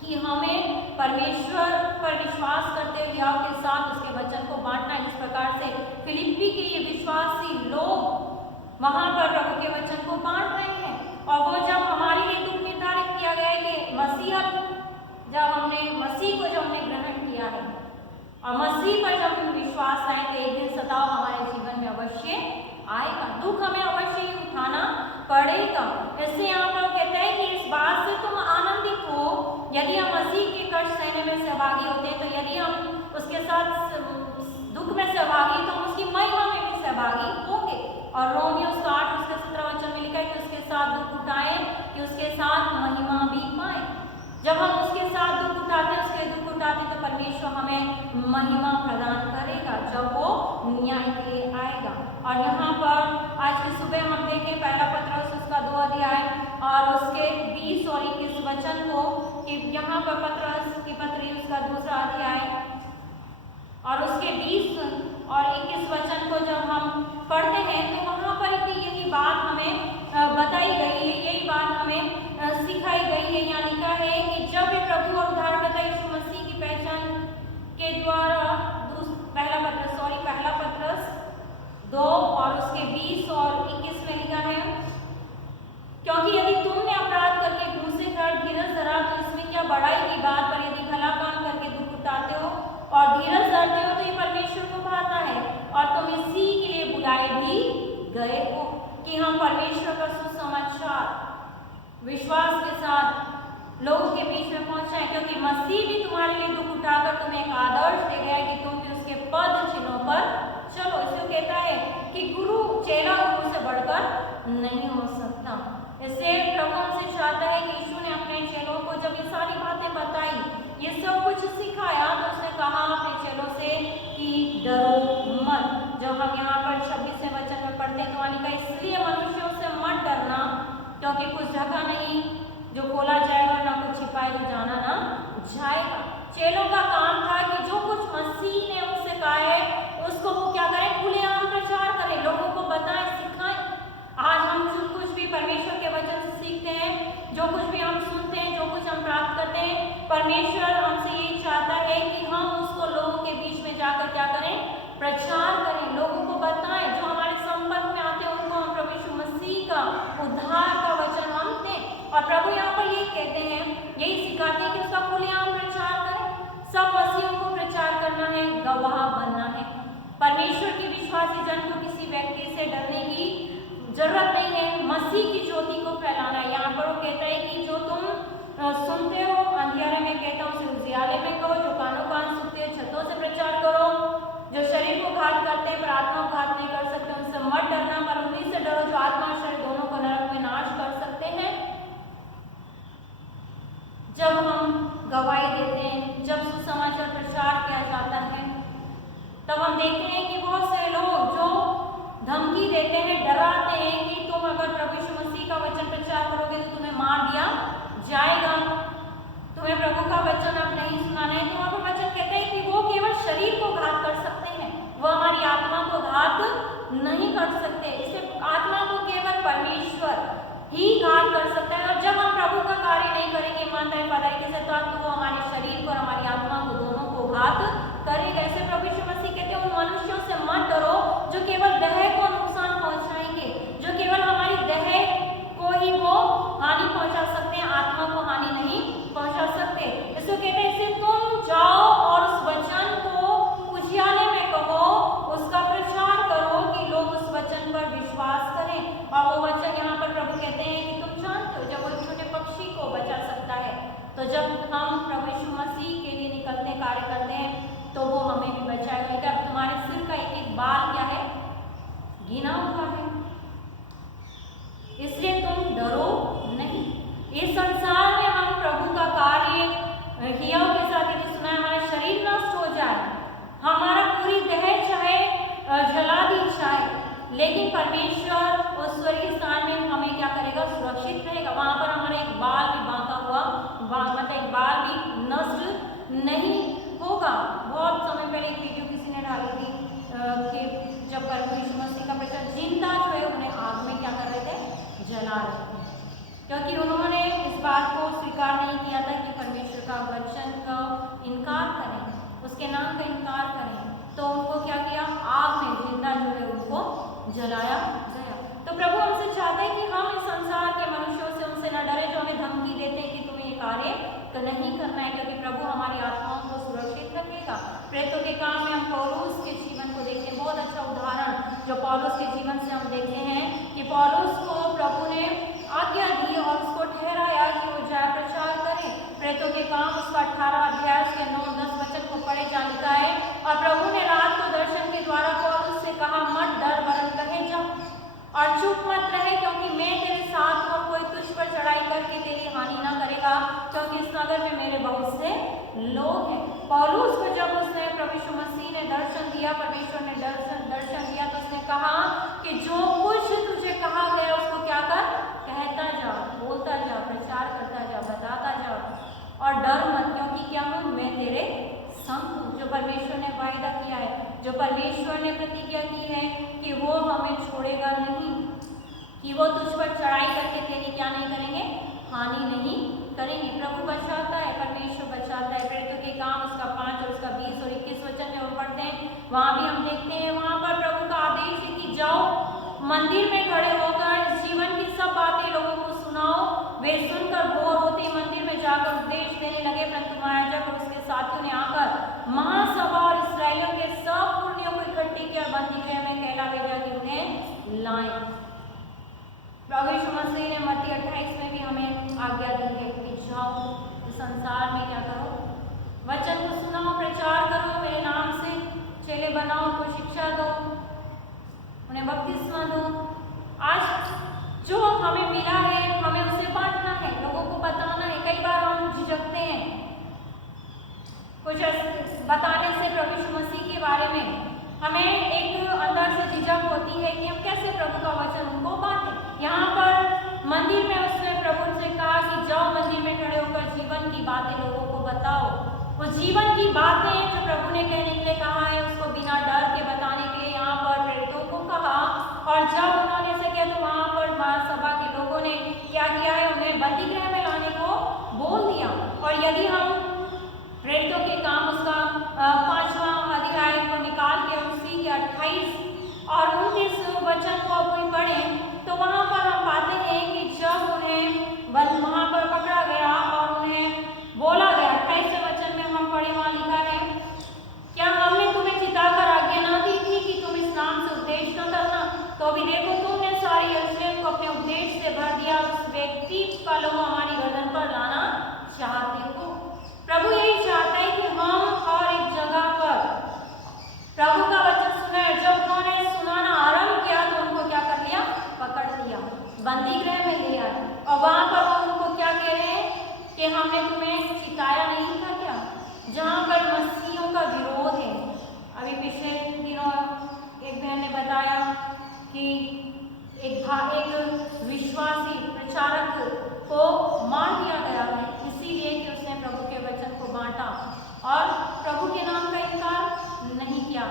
कि हमें परमेश्वर पर विश्वास करते हुए हियाव के साथ उसके वचन को बांटना है। जिस प्रकार से फिलिप्पी के ये विश्वासी लोग वहां पर प्रभु के वचन को बांट रहे हैं, और वो जब हमारे लिए दुख निर्धारित किया गया है कि मसीहत जब हमने मसीह को जब हमने ग्रहण किया है और मसीह पर जब हम विश्वास लाए तो एक दिन सताव हमारे जीवन में अवश्य आएगा, दुख हमें अवश्य ही उठाना पड़ेगा। इससे यहाँ पर कहता है कि इस बात से तुम आनंदित हो, यदि हम मसीह के कष्ट सहने में सहभागी होते हैं, तो यदि हम उसके साथ दुख में सहभागी तो हम उसकी महिमा में भी सहभागी होंगे। और रोमियो 8 उसके 17 वचन में लिखा है कि उसके साथ दुख उठाए कि उसके साथ महिमा भी पाए। जब हम उसके साथ दुख उठाते हैं, उसके दुख उठाते तो परमेश्वर हमें महिमा प्रदान करेगा जब वो न्याय के लिए आएगा। और यहाँ पर आज की सुबह हम देखें पहला पत्रस उसका 2 अध्याय और उसके 20 और 21 वचन को, कि यहाँ पर पत्रस की पत्री उसका 2 अध्याय और उसके 20 और 21 वचन को जब हम पढ़ते हैं तो वहाँ पर भी यही बात हमें बताई गई है, यही बात हमें सिखाई गई है। यहाँ लिखा है कि जब वे प्रभु और उद्धारकर्ता यीशु मसीह की पहचान के द्वारा पहला पत्रस परमेश्वर का सुसमाचार विश्वास के साथ लोगों के बीच में पहुंचाएं, क्योंकि मसीह भी तुम्हारे लिए दुख उठाकर तुम्हें एक आदर्श दे गया है कि तुम भी उसके पद चिन्हों पर चलो। इसलिए कहता है कि चेला गुरु से बढ़कर नहीं हो सकता। इससे प्रभु हमसे चाहता है कि यीशु ने अपने चेलों को जब ये सारी बातें बताई, ये सब कुछ सिखाया, तो उसने कहा अपने चेलों से कि डरो मत। जब हम यहाँ पर 26वें वचन में पढ़ते हैं तो वाली का इसलिए मनुष्यों से मत डरना, क्योंकि कुछ जगह नहीं जो खोला जाएगा, ना कुछ छिपाए जो जाना ना जाएगा। चेलों का काम था कि जो कुछ मसीह ने उनसे कहा है उसको वो क्या करें, खुलेआम प्रचार करें, लोगों को बताएं, सिखाएं। आज हम जो कुछ भी परमेश्वर के वचन से सीखते हैं, जो कुछ भी हम सुनते हैं, जो कुछ हम प्राप्त करते हैं, परमेश्वर हमसे यही चाहता है कि हम उसको लोगों के बीच में जाकर क्या करें, प्रचार करें, लोगों को बताएं। जो हमारे संपर्क में आते हैं उनको हम प्रभु यीशु मसीह का उद्धार का वचन हम दें। और प्रभु यहाँ पर यही कहते हैं, यही सिखाते हैं कि उसका खुलेआम प्रचार करें। सब मसीहों को प्रचार करना है, गवाह बनना है। परमेश्वर के विश्वासी जन को किसी व्यक्ति से डरने की जरूरत नहीं है, मसीह की ज्योति को फैलाना है। यहाँ पर वो कहता है कि जो तुम सुनते हो अंधियारे में कहता हूँ उसे उजियाले में कहो, जो कानों कान सुनते हो छतों से प्रचार करो, जो शरीर को घात करते हैं पर आत्मा को घात नहीं कर सकते उनसे मत डरना, पर उन्हीं से डरो जो आत्मा और शरीर दोनों को नरक में नाश कर सकते हैं। जब हम गवाही देते हैं, जब सुसमाचार प्रचार किया जाता है, तब हम देखते हैं कि बहुत से लोग जो धमकी देते हैं, डराते हैं कि तुम अगर प्रभु यीशु मसीह का वचन प्रचार करोगे तो तुम्हें मार दिया जाएगा, तुम्हें प्रभु का वचन अब नहीं सुनाना है। तो वहाँ पर वचन कहते हैं कि वो केवल शरीर को घात कर सकते हैं, वो हमारी आत्मा को घात नहीं कर सकते। इसे आत्मा को केवल परमेश्वर ही घात कर सकता है। और जब हम प्रभु का कार्य नहीं करेंगे ईमानदारी तरीके से, तो वो हमारे शरीर को और हमारी आत्मा को दोनों को घात करेगा। ऐसे प्रभु यीशु मसीह कहते हैं उन मनुष्यों से मत डरो जो केवल देह को नुकसान पहुंचाएंगे, जो केवल हमारी देह को ही वो हानि पहुंचा सकते हैं, आत्मा को हानि नहीं पहुंचा सकते। इसको कहते हैं इससे तुम जाओ और उस वचन को उजियाले में कहो, उसका प्रचार करो कि लोग उस वचन पर विश्वास करें। और वो वचन यहाँ पर प्रभु कहते हैं कि तुम जानते हो जब वो छोटे पक्षी को बचा सकता है, तो जब हम प्रभु यीशु मसीह के लिए निकलते कार्य करते हैं तो वो हमें भी बचाएगा। क्या तुम्हारे सिर का एक एक बाल क्या है, गिना हुआ है, इसलिए तुम डरो नहीं। इस संसार में हम प्रभु का कार्य हियाव के साथ यदि सुना, हमारा शरीर नष्ट हो जाए, हमारा पूरी देह चाहे जला दी जाए, लेकिन परमेश्वर उस स्वर्गीय स्थान में हमें क्या करेगा, सुरक्षित रहेगा। वहां पर हमारा एक बाल भी बांका हुआ, मतलब एक बाल भी नष्ट नहीं होगा। बहुत समय पहले एक वीडियो किसी ने डाली थी कि जब प्रभु यीशु मसीह का प्रचार जिंदा जो है उन्हें आग में क्या कर रहे थे, जला रहे थे, क्योंकि उन्होंने इस बात को स्वीकार नहीं किया था कि परमेश्वर का वचन का इनकार करें, उसके नाम का इनकार करें। तो उनको क्या किया, आग में जिंदा जो है उनको जलाया गया। तो प्रभु हमसे चाहते हैं कि हम इस संसार के मनुष्यों से उनसे न डरे जो हमें धमकी देते हैं कि तुम्हें ये कार्य तो नहीं करना है, क्योंकि प्रभु हमारी आत्माओं को सुरक्षित रखेगा। प्रेतों के काम में हम पौलुस के जीवन को देखते हैं, बहुत अच्छा उदाहरण जो पौलुस के जीवन से हम देखते हैं कि पौलुस को प्रभु ने आज्ञा दी और उसको ठहराया कि वो जाए प्रचार करे। प्रेतों के काम उसका 18 अध्याय के 9-10 वचन को पढ़े जा लिखा है, और प्रभु ने रात को दर्शन के द्वारा पौलुस से कहा, मत डर वरन कहे जा और चुप मत रहे, क्योंकि मैं तेरे साथ हूँ, कोई तुझ पर चढ़ाई करके तेरी हानि न करेगा, क्योंकि इस नगर में मेरे बहुत से लोग हैं। पौलुस को जब उसने प्रभु यीशु मसीह ने दर्शन दिया, परमेश्वर ने दर्शन दिया, तो उसने कहा कि जो कुछ तुझे कहा गया उसको क्या कर, कहता जा, बोलता जा, प्रचार करता जा, बताता जा, और डर मत, क्योंकि क्या हूँ मैं तेरे संग हूँ। जो परमेश्वर ने वायदा किया है, जो परमेश्वर ने प्रतिज्ञा की है कि वो हमें छोड़ेगा नहीं, कि वो तुझ पर चढ़ाई करके तेरी क्या नहीं करेंगे, हानि नहीं करेंगे। प्रभु बचाता है, परमेश्वर बचाता है। प्रेरितों के काम उसका 5 और उसका 20 और 21 वचन में हम पढ़ते हैं, वहाँ भी हम देखते हैं, वहाँ पर प्रभु का आदेश है कि जाओ मंदिर में खड़े होकर जीवन की सब बातें लोगों को सुनाओ। वे सुनकर बोर होते मंदिर में जाकर उपदेश देने लगे, परंतु महायाजक और उसके साथियों ने आकर महासभा और इस्राएलियों के सब पुरनियों को इकट्ठे किया और बंदी गृह में कहला भेजा कि उन्हें लाएं। प्रभु यीशु मसीह ने मत्ती 28 में भी हमें आज्ञा दी है कि जाओ इस संसार में क्या करो, वचन को सुनाओ, प्रचार करो, मेरे नाम से चेले बनाओ, को शिक्षा दो, उन्हें बपतिस्मा दो। आज जो हमें मिला है हमें उसे बांटना है, लोगों को बताना है। कई बार हम झिझकते हैं कुछ बताने से प्रभु यीशु मसीह के बारे में, हमें एक अंदर से झिझक होती है कि हम कैसे प्रभु का वचन उनको बांटें। यहाँ पर मंदिर में उसने प्रभु से कहा कि जाओ मंदिर में खड़े होकर जीवन की बातें लोगों को बताओ। वो जीवन की बातें जो प्रभु ने कहने के लिए कहा है उसको बिना डर के बताने के लिए यहाँ पर प्रेरितों को कहा। और जब उन्होंने ऐसा किया तो वहाँ पर महासभा के लोगों ने क्या किया है, उन्हें बंदी गृह में लाने को बोल दिया। और यदि हम प्रेरितों के काम उसका 5वां अध्याय को निकाल के उसी के 28 और 29 वचन को कोई पढ़े तो वहाँ पर हम पाते हैं कि जब उन्हें वहाँ पर पकड़ा गया और उन्हें बोला गया, 28वें वचन में हम पढ़े, वहाँ लिखा है, क्या हमने तुम्हें चिताकर आज्ञा ना दी थी कि तुम इस नाम से उपदेश न करना? तो अभी देखो तुमने सारी यरूशलेम को अपने उपदेश से भर दिया, उस व्यक्ति का लोग हमारी गर्दन पर लाना चाहते हो। प्रभु यही चाहता है कि हम हर एक जगह पर प्रभु का वचन सुने। जब उन्होंने सुनाना आरंभ किया तो उनको क्या कर लिया, पकड़ लिया, बंदी गृह में ले आए। और वहां पर वो उनको क्या कह रहे हैं कि हमने तुम्हें चिताया नहीं था क्या? जहां पर मसीहियों का विरोध है। अभी पिछले दिनों एक बहन ने बताया कि एक विश्वासी प्रचारक को मार दिया गया है इसीलिए कि उसने प्रभु के वचन को बांटा और प्रभु के नाम का इनकार नहीं किया।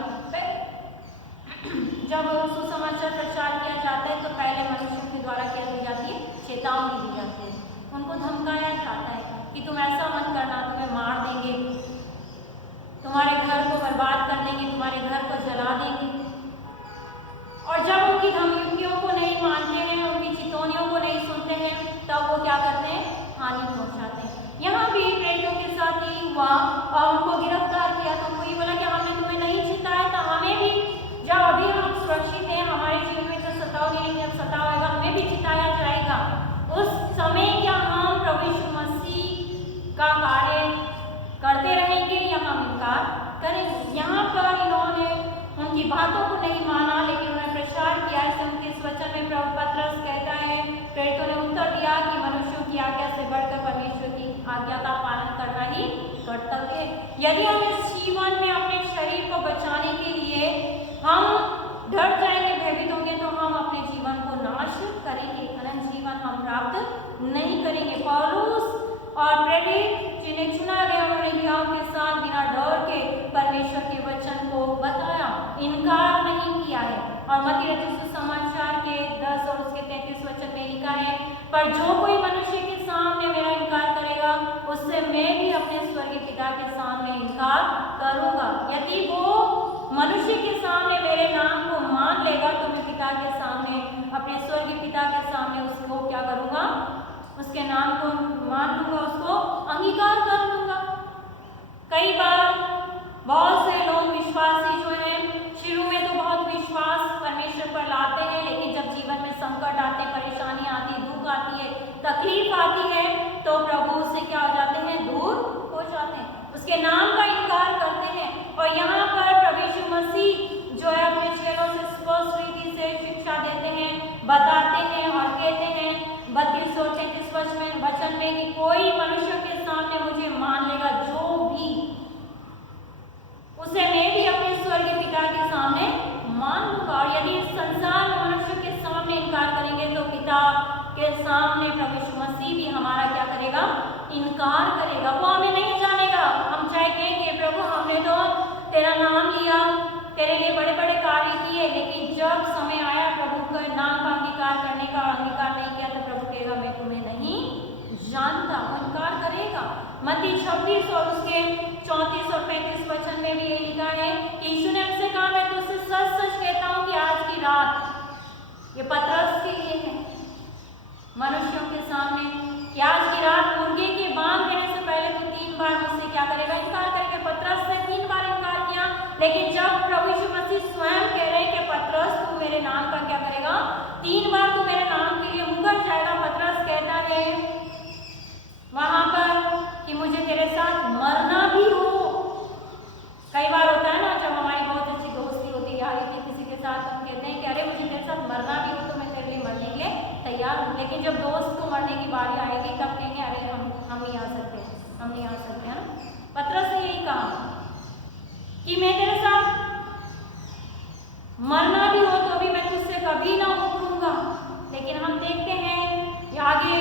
जब सुसमाचार प्रचार किया जाता है तो पहले मनुष्यों के द्वारा क्या दी जाती है, चेतावनी दी जाती है, उनको धमकाया जाता है कि तुम ऐसा मत करना, तुम्हें मार देंगे, तुम्हारे घर को बर्बाद कर देंगे, तुम्हारे घर को जला देंगे। और जब उनकी धमकियों को नहीं मानते हैं, उनकी चेतावनियों को नहीं सुनते हैं, तब वो क्या करते हैं, हानि पहुंचाते हैं। यहाँ भी प्रेरितों के साथ ही हुआ और उनको गिरफ्तार किया तो कोई बोला कि हमने तुम्हें नहीं चिताया था, हमें भी जब अभी हम सुरक्षित हैं, हमारे जीवन में जो सताओगे नहीं, जब सताएगा हमें भी चिताया जाएगा। उस समय क्या हम प्रभु यीशु मसीह का कार्य करते रहेंगे या हम इनकार करेंगे? यहाँ पर इन्होंने उनकी बातों को नहीं माना लेकिन उन्होंने प्रचार किया। इस वचन में प्रभु पतरस कहता है, प्रेरितों ने उत्तर दिया कि मनुष्यों की आज्ञा से बढ़कर परमेश्वर की आज्ञा का पालन करना ही कर्तव्य है। यदि हम इस जीवन में अपने शरीर को बचाने के लिए हम डर जाएंगे, भयभीत होंगे तो हम अपने जीवन को नाश करेंगे, अनंत जीवन हम प्राप्त नहीं करेंगे। पौलुस और प्रेरित जिन्हें चुना गया उन्होंने युवाओं के साथ बिना डर के परमेश्वर के वचन को बताया, इनकार नहीं किया है। और मत्ती रचित सुसमाचार के 10 और उसके 33 वचन में लिखा है, पर जो कोई मनुष्य के सामने मेरा इनकार करेगा उससे मैं भी अपने स्वर्गीय पिता के सामने इनकार करूंगा। यदि वो मनुष्य के सामने मेरे नाम को मान लेगा तो मैं पिता के सामने, अपने स्वर्गीय पिता के सामने उसको क्या करूंगा, उसके नाम को मान लूंगा, उसको अंगीकार कर लूंगा। कई बार बहुत से लोग विश्वासी जो हैं शुरू में तो बहुत विश्वास परमेश्वर पर लाते हैं, लेकिन जब जीवन में संकट आते, परेशानी आती, दुख आती है, तकलीफ आती है तो प्रभु से क्या हो जाते हैं, दूर हो जाते हैं, उसके नाम का इनकार करते हैं। और यहाँ पर प्रभु यीशु मसीह जो है अपने चेलों से स्पष्ट रीति से शिक्षा देते हैं, बताते हैं और कहते हैं 32 और 33 वचन में कि कोई मनुष्य के सामने मुझे मान लेगा, जो भी उसे मैं भी अपने स्वर्गीय पिता के सामने मान लूंगा। और यदि इस संसार में मनुष्य के सामने इनकार करेंगे तो पिता के सामने प्रभु यीशु मसीह भी हमारा क्या करेगा, इनकार करेगा। वो हमें नहीं जानेगा। हम चाहे कहेंगे प्रभु हमने तो तेरा नाम लिया, तेरे लिए बड़े बड़े कार्य किए, लेकिन जब समय आया प्रभु के नाम का अंगीकार करने का, अंगीकार नहीं किया तो प्रभु कहेगा मैं तुम्हें नहीं जानता, वो इनकार करेगा। मत्ती 26 और उसके 34 और 35 वचन में भी ये लिखा है कि यीशु ने हमसे कहा, मैं तुझसे सच सच कहता हूँ कि आज की रात, ये पतरस के लिए है, मनुष्यों के सामने, कि आज की रात मुर्गे के बांग देने से पहले तो 3 बार मुझसे क्या करेगा, इनकार करेगा। पतरस ने 3 बार इनकार किया, लेकिन जब प्रभु यीशु मसीह स्वयं कह रहे हैं कि पतरस तू मेरे नाम का क्या करेगा, 3 बार तू मेरे नाम के लिए मुकर तैयार हूँ, लेकिन जब दोस्त को मरने की बारी आएगी तब कहेंगे अरे हम नहीं आ सकते, हम नहीं आ सकते, है ना। पतरस ने यही कहा कि मैं तेरे साथ मरना भी हो तो भी मैं तुझसे कभी ना उतरूंगा। लेकिन हम देखते हैं आगे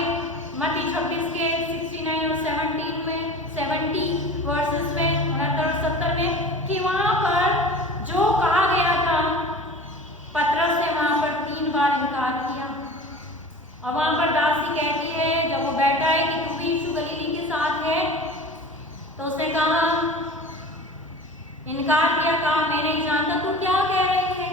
मत्ती 26 के 69 और 17 में 70 वर्सेस में 69 और 70 में कि वहाँ पर जो कहा गया था पतरस ने वहाँ पर 3 बार इनकार किया। और वहाँ पर दासी कहती है जब वो बैठा है कि तू भी यीशु गलीली के साथ है, तो उसने कहा इनकार किया, कहा मैं नहीं जानता तू क्या कह रहे थे,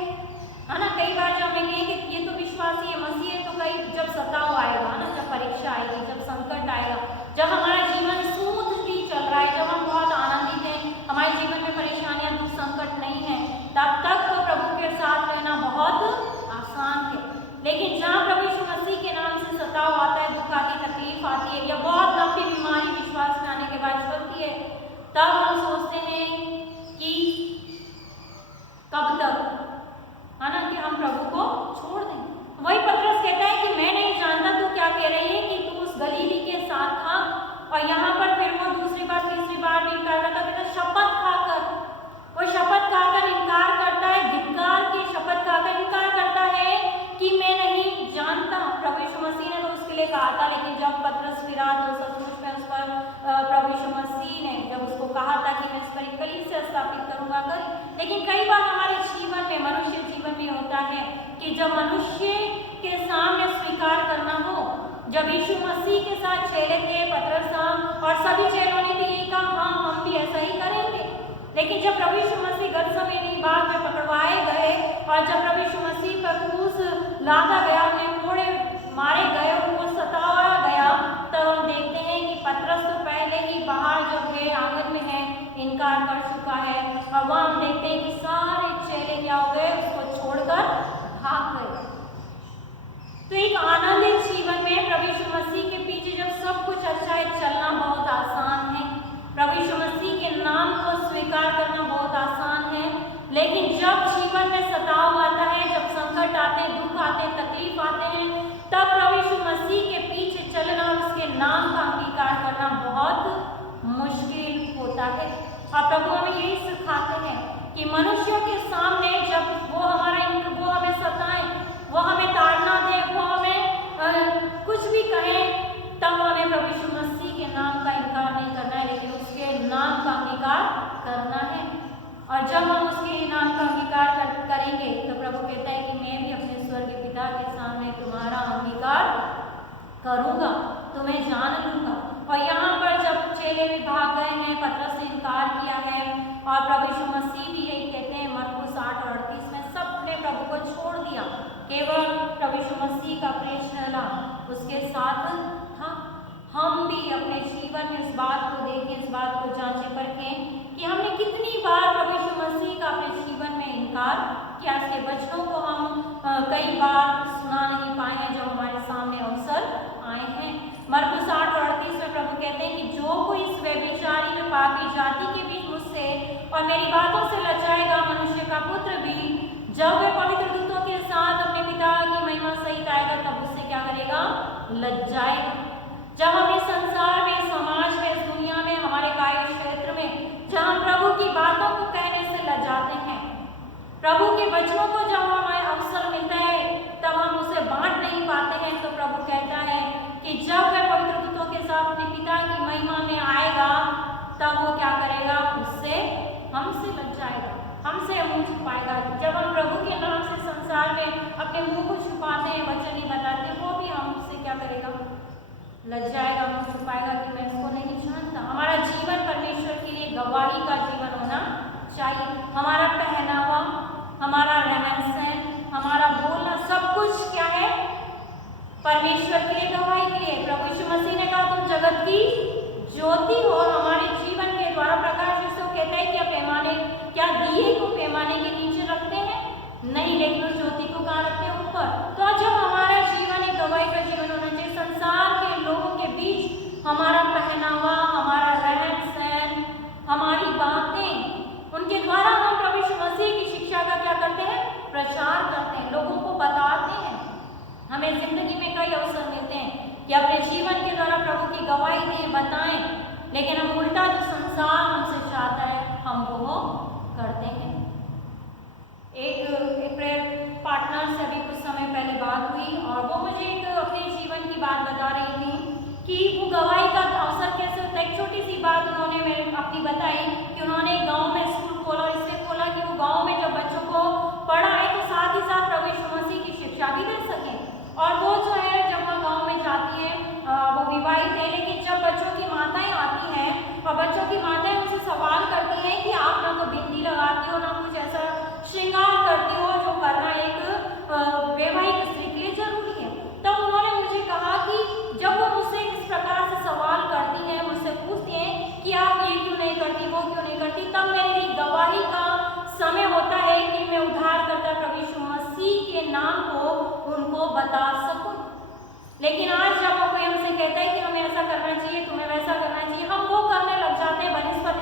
है ना। कई बार जब हमें कहें कि ये तो विश्वासी है, मसीह है, तो कई जब सताव आएगा ना, जब परीक्षा आएगी, जब संकट आएगा, जब हमारा जीवन स्मूथली चल रहा है, जब हम बहुत आनंदित हैं, हमारे जीवन में परेशानियां दुख संकट नहीं है, तब तक तो प्रभु के साथ रहना बहुत आसान है। लेकिन जहाँ प्रभु यीशु मसीह के नाम से सताव आता है, दुख आती, तकलीफ आती है, या बहुत लंबी बीमारी विश्वास में आने के बाद चलती है, तब हम सोचते हैं कि कब तक, है ना, कि हम प्रभु को छोड़ दें। वही पतरस कहता है कि मैं नहीं जानता तू क्या कह रही है, कि तू उस गलीली के साथ था। और यहाँ पर फिर वो दूसरी बार तीसरी बार भी इनकार करता है, शपथ खाकर, वो शपथ खाकर इनकार करता है, धिक्कार की शपथ खाकर इनकार करता है कि मैं नहीं जानता। प्रभु यीशु मसीह ने तो उसके लिए कहा था, लेकिन जब पतरस फिरा तो सचमुच में उस पर प्रभु यीशु मसीह ने जब उसको कहा था कि मैं इस पर एक कलीसिया स्थापित करूंगा कर। लेकिन कई बार हमारे जीवन में, मनुष्य जीवन में होता है कि जब मनुष्य के सामने स्वीकार करना हो, जब यीशु मसीह के साथ चेले थे पतरस और सभी चेलों ने भी यही कहा हाँ हम भी ऐसा ही करेंगे। लेकिन जब प्रभु यीशु मसीह गतसमनी बाग में पकड़वाए गए और जब प्रभु यीशु मसीह पर क्रूस लादा गया, उन्हें कोड़े मारे गए, उनको सताया गया, तब हम देखते हैं कि पतरस तो पहले ही बाहर जब है आंगन में है इनकार कर चुका है। और वहाँ हम देखते हैं कि सारे चेले क्या हो गए, उसको छोड़कर भाग गए। तो एक आनंदित जीवन में प्रभु यीशु मसीह के पीछे जब सब कुछ अच्छा है, चलना बहुत आसान है, प्रभु यीशु मसीह के नाम को स्वीकार करना बहुत आसान है। लेकिन जब जीवन में सताव आता है, जब संकट आते हैं, दुख आते हैं, तकलीफ आते हैं, तब प्रभु यीशु मसीह के पीछे चलना और उसके नाम का अंगीकार करना बहुत मुश्किल होता है। और प्रभु हमें यही सिखाते हैं कि मनुष्यों के सामने जब वो हमें सताएं, वो हमें ताड़ना दे, वो हमें कुछ भी कहें, तब हमें प्रभु यीशु मसीह के नाम का इनकार नहीं करना है, लेकिन उसके नाम का अंगीकार करना है। और जब हम उसके नाम का अंगीकार करेंगे तो प्रभु कहता है कि मैं भी अपने स्वर्गीय पिता के सामने तुम्हारा अंगीकार करूँगा, तुम्हें जान लूँगा। और यहाँ पर जब चेले भी भाग गए हैं, पतरस ने इनकार किया है, और प्रभु यीशु मसीह भी यही कहते हैं मरकुस 8 और 38 में, सबने प्रभु को छोड़ दिया, केवल प्रभु यीशु मसीह का प्रेम चला उसके साथ था। हम भी अपने जीवन में इस बात को देखें, इस बात को जांचें परखें कि हमने कितनी बार प्रभु यीशु मसीह का अपने जीवन में इनकार किया। इसके वचनों को हम कई बार सुना नहीं पाए हैं जब हमारे सामने अवसर आए हैं। मरकुस 8 और 38 में प्रभु कहते हैं कि जो कोई इस व्यभिचारी में पापी जाति के बीच मुझसे और मेरी बातों से लजाएगा, मनुष्य का पुत्र भी जब वे पवित्र दूतों के साथ अपने पिता की महिमा सहित आएगा, तब उससे क्या करेगा, लज्जाएगा। जब हम इस संसार में, इस समाज में, इस दुनिया में, हमारे कार्य क्षेत्र में जहाँ प्रभु की बातों को कहने से लजाते हैं, प्रभु के वचनों को जब हमें अवसर मिलता है तब हम उसे बांट नहीं पाते हैं, तो प्रभु कहता है कि जब वह पवित्र दूतों के साथ अपने पिता की महिमा में आएगा, तब वो क्या करेगा, उससे हमसे लज्जाएगा, हमसे मुंह छुपाएगा। जब हम प्रभु के नाम से संसार में अपने मुंह को छुपाते हैं, वचन नहीं बताते, वो भी हमसे क्या करेगा, लज्जाएगा, मुंह छुपाएगा कि मैं इसको नहीं जानता। हमारा जीवन परमेश्वर के लिए गवाही का जीवन होना चाहिए। हमारा पहनावा, हमारा रहन सहन, हमारा बोलना, सब कुछ क्या है, परमेश्वर के लिए, गवाही के लिए। प्रभु यीशु मसीह ने कहा तुम जगत की ज्योति हो। हमारे जीवन के द्वारा प्रकाश, जिसको कहता है कि पैमाने, क्या दिए को पैमाने के नीचे रखते हैं, नहीं, लेकिन उस ज्योति को कहाँ रखते हैं, ऊपर। तो जब हमारा जीवन एक गवाही का जीवन होना चाहिए, संसार के लोगों के बीच हमारा पहनावा, हमारा रहन सहन, हमारी बातें, उनके द्वारा हम प्रभु यीशु मसीह की शिक्षा का क्या करते हैं, प्रचार करते हैं, लोगों को बताते हैं। हमें जिंदगी में कई लेकिन हम उल्टा जो संसार हमसे चाहता है हम वो करते हैं। एक प्रेयर पार्टनर से अभी कुछ समय पहले बात हुई और वो मुझे एक अपने जीवन की बात बता रही थी कि वो गवाही का अवसर कैसे होता है। एक छोटी सी बात उन्होंने मेरे अपनी बताई कि उन्होंने गांव में स्कूल खोला और इसलिए खोला कि वो गांव में जब बच्चों को पढ़ाए तो साथ ही साथ प्रभु यीशु मसीह की शिक्षा भी दे सकें। और वो जो है जब वह गांव में जाती है वो विवाहित है, लेकिन जब बच्चों की माताएं आती हैं और बच्चों की माताएं उनसे सवाल करती हैं कि आप ना तो बिंदी लगाती हो ना कुछ ऐसा श्रृंगार करती हो जो करना एक वैवाहिक स्त्री के लिए जरूरी है। तब उन्होंने मुझे कहा कि जब वो मुझसे इस प्रकार से सवाल करती हैं, मुझसे पूछती हैं कि आप ये क्यों नहीं करती, वो क्यों नहीं करती, तब मेरे लिए गवाही का समय होता है कि मैं उद्धारकर्ता प्रभु यीशु मसीह के नाम को उनको बता सकूं। लेकिन आज जब कोई हमसे कहता है कि हमें ऐसा करना चाहिए, तुम्हें वैसा करना चाहिए, हम वो करने लग जाते हैं बनिस्बत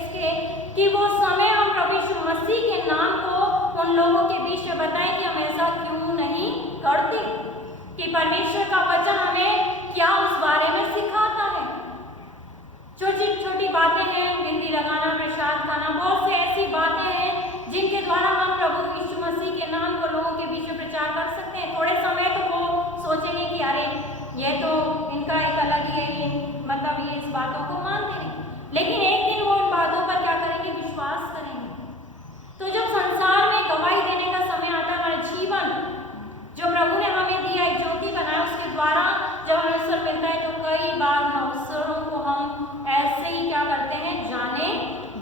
इसके कि वो समय हम प्रभु यीशु मसीह के नाम को उन लोगों के बीच में बताएं कि हम ऐसा क्यों नहीं करते, कि परमेश्वर का वचन हमें क्या उस बारे में सिखाता है। छोटी छोटी बातें हैं, बिंदी लगाना, प्रसाद खाना, बहुत से ऐसी बातें हैं जिनके द्वारा हम प्रभु यीशु मसीह के नाम को लोगों के बीच में प्रचार कर सकते हैं। थोड़े समय तो वो सोचेंगे कि अरे ये तो इनका एक अलग ही है, मतलब ये इस बातों को मानते नहीं, लेकिन एक दिन वो उन बातों पर क्या करेंगे, विश्वास करेंगे। तो जब संसार में गवाही देने का समय आता है, हमारा जीवन जो प्रभु ने हमें दिया एक ज्योति बनाया, उसके द्वारा जब हमें अवसर मिलता है तो कई बार अवसरों को हम ऐसे ही क्या करते हैं, जाने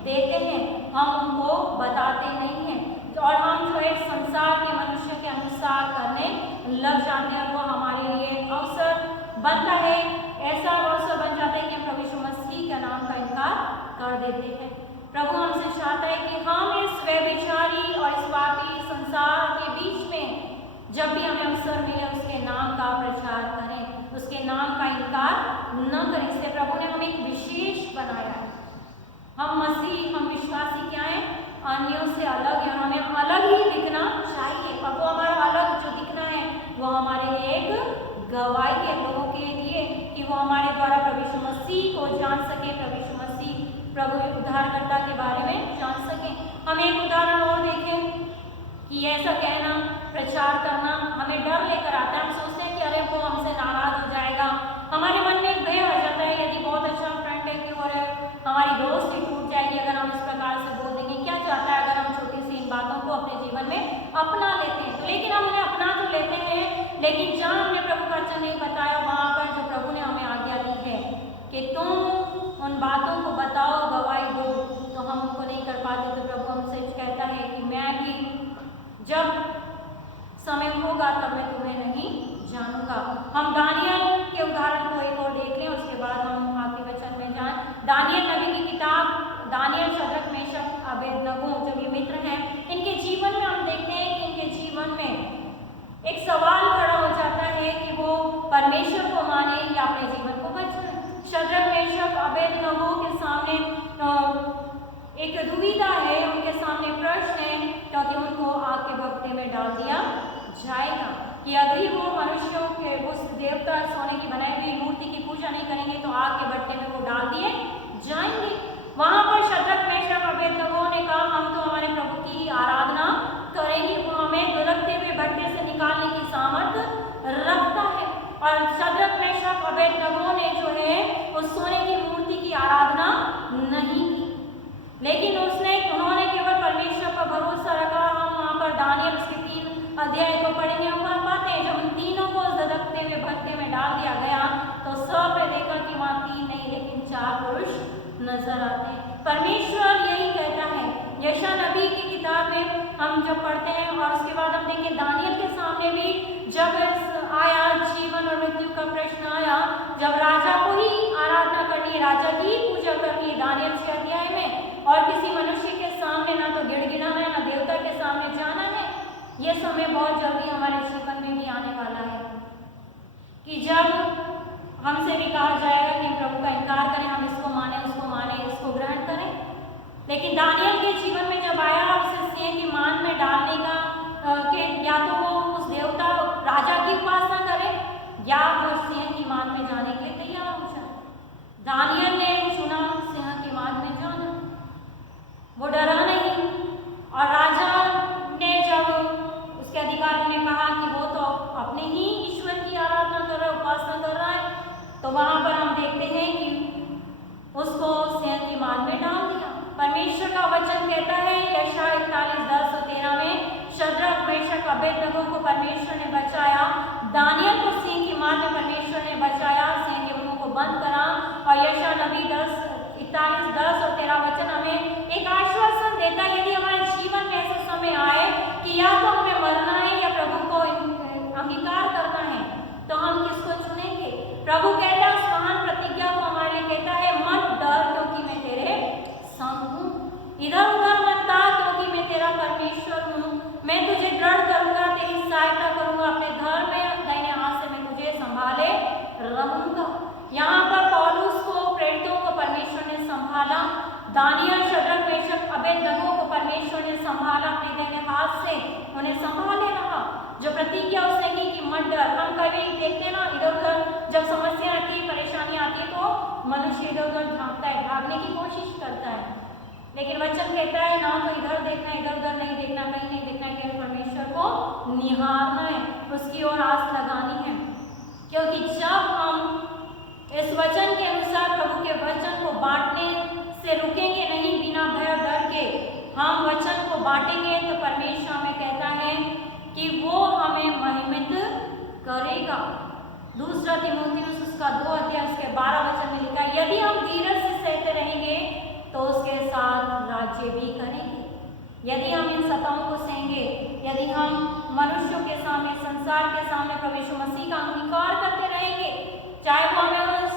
देते हैं, हम उनको बताते नहीं हैं और हम जो है संसार के मनुष्य के अनुसार करने लग जाते हैं। वो हमारे लिए अवसर बनता है, ऐसा अवसर बन जाता है कि हम प्रभु यीशु मसीह के नाम का इनकार कर देते हैं। प्रभु हमसे चाहता है कि हम इस व्यभिचारी और इस पापी संसार के बीच में जब भी हमें अवसर मिले उसके नाम का प्रचार करें, उसके नाम का इनकार न करें। इसलिए प्रभु ने हमें एक विशेष बनाया है। हम मसीह, हम विश्वासी क्या हैं, अन्यों से अलग है और हमें अलग ही दिखना चाहिए। और वो हमारा अलग जो दिखना है वो हमारे लिए एक गवाही है लोगों के लिए कि वो हमारे द्वारा प्रभु यीशु मसीह को जान सके, प्रभु यीशु मसीह प्रभु उद्धारकर्ता के बारे में जान सके। हम एक उदाहरण और देखें कि ऐसा कहना, प्रचार करना हमें डर लेकर आता है। हम सोचते हैं कि अरे वो हमसे नाराज हो जाएगा, हमारे मन में एक भय आ जाता है यदि बहुत अच्छा फ्रेंड है कि और हमारी दोस्ती टूट जाएगी अगर हम इस प्रकार से बोल देंगे। क्या चाहता है अगर हम छोटी सी इन बातों को अपने जीवन में अपना लेते हैं तो, लेकिन हम उन्हें अपना तो लेते हैं, लेकिन जहाँ हमने प्रभु का वचन नहीं बताया वहाँ पर जो प्रभु ने हमें आज्ञा दी है कि तुम उन बातों को बताओ, गवाही दो, तो हम उनको नहीं कर पाते। तो प्रभु हमसे कहता है कि मैं भी जब समय होगा तब मैं तुम्हें नहीं जानूंगा। हम दानियल के उदाहरण को एक और देख लें, उसके बाद हम आगे वचन में जाएं। दानियल नबी की किताब, दानियल, शद्रक, मेशक, अबेदनगो जब ये मित्र हैं, इनके जीवन में हम देखते हैं कि इनके जीवन में एक सवाल खड़ा हो जाता है कि वो परमेश्वर को माने या अपने जीवन को बचाएं। शद्रक, मेशक, अबेदनगो के सामने एक दुविधा है, उनके सामने प्रश्न है, क्योंकि उनको आग के भट्टे में डाल दिया जाएगा कि अगर वो मनुष्यों के उस देवता सोने की बनाई हुई मूर्ति की पूजा नहीं करेंगे तो आग के भट्टे में वो डाल दिए जाएंगे। वहां पर शद्रक, मेशक, अबेदनगो ने कहा हम तो हमारे प्रभु की आराधना करेंगे, वो हमें दुलकते हुए भट्टे से निकालने की सामर्थ रखता है। और शद्रक, मेशक, अबेदनगो ने जो है उस सोने की मूर्ति की आराधना नहीं की, लेकिन उन्होंने केवल परमेश्वर पर भरोसा रखा। हम वहाँ पर दानियल उसके 3 अध्याय को पढ़ेंगे, हम वहाँ पाते हैं जब उन तीनों को धधकते हुए भट्टे में डाल दिया गया तो सब ने देखा कि वहाँ 3 नहीं लेकिन 4 पुरुष नजर आते हैं। परमेश्वर यही कहता है। यशा नबी की किताब में हम जब पढ़ते हैं और उसके बाद हम देखें दानियल के सामने भी जब आया जीवन और मृत्यु का प्रश्न आया, जब राजा को ही आराधना करनी है, राजा की पूजा करनी है दानियल के अध्याय में, और किसी मनुष्य के सामने ना तो गिड़गिड़ाना है ना देवता के सामने जाना है। ये समय बहुत जल्दी हमारे जीवन में भी आने वाला है कि जब हमसे भी कहा जाएगा कि प्रभु का इनकार करें, हम इसको माने, उसको माने, इसको ग्रहण करें। लेकिन दानियल के जीवन में जब आया उसे सिंह की मान में डालने का कि या तो वो उस देवता राजा की उपासना करे या वो सिंह की मान में जाने के लिए तैयार हो जाए। दानियल ने चुना अपने ही ईश्वर की आराधना कर रहा है, उपासना कर रहा है, तो वहां पर हम देखते हैं कि उसको सिंह की मार में डाल दिया। परमेश्वर का वचन कहता है यशायाह 41:10-13 में, शद्रक, मेशक, अबेदनगो को परमेश्वर ने बचाया, दानियल को सिंह की मार में परमेश्वर ने बचाया, सिंह के मुंह को बंद करा। और यशायाह नबी 41:10-13 वचन हमें एक आश्वासन देता है, यदि हमारे जीवन में ऐसा समय आए कि या तो हमें मरना है या प्रभु को अंगीकार करना है, तो हम किसको चुनेंगे? प्रभु कहता है उस महान प्रतिज्ञा को हमारे लिए कहता है, मत डर क्योंकि मैं तेरे संग हूँ, इधर उधर मत ताक क्योंकि मैं तेरा परमेश्वर हूँ, मैं तुझे दृढ़ करूंगा, तेरी सहायता करूंगा, अपने धर्म में दाहिने हाथ से मैं तुझे संभाले रहूंगा। यहाँ पर पौलुस को, प्रेरितों को परमेश्वर ने संभाला, दानियल, शद्रक, मेशक, अबेदनगो को परमेश्वर ने संभाला, अपने दाहिने हाथ से उन्हें संभाले रहा। जो प्रतिज्ञा उसने की कि मत डर। हम कभी देखते ना, इधर उधर जब समस्या आती है, परेशानी आती है, तो मनुष्य इधर उधर भागता है, भागने की कोशिश करता है, लेकिन वचन कहता है ना तो इधर देखना, इधर उधर नहीं देखना, कहीं नहीं देखना, केवल परमेश्वर को निहारना है, उसकी ओर आस लगानी है। क्योंकि जब हम इस वचन के अनुसार प्रभु के वचन को बांटने से रुकेंगे नहीं, बिना भय डर के हम वचन को बांटेंगे, तो परमेश्वर हमें कहता है कि वो हमें महिमित करेगा। दूसरा तीमुथियुस उसका 2:12 वचन में लिखा है, यदि हम धीरज से सहते रहेंगे तो उसके साथ राज्य भी करेंगे। यदि हम इन सताओं को सहेंगे, यदि हम मनुष्यों के सामने, संसार के सामने प्रभु यीशु मसीह का अंगीकार करते रहेंगे, चाहे वो हमें उस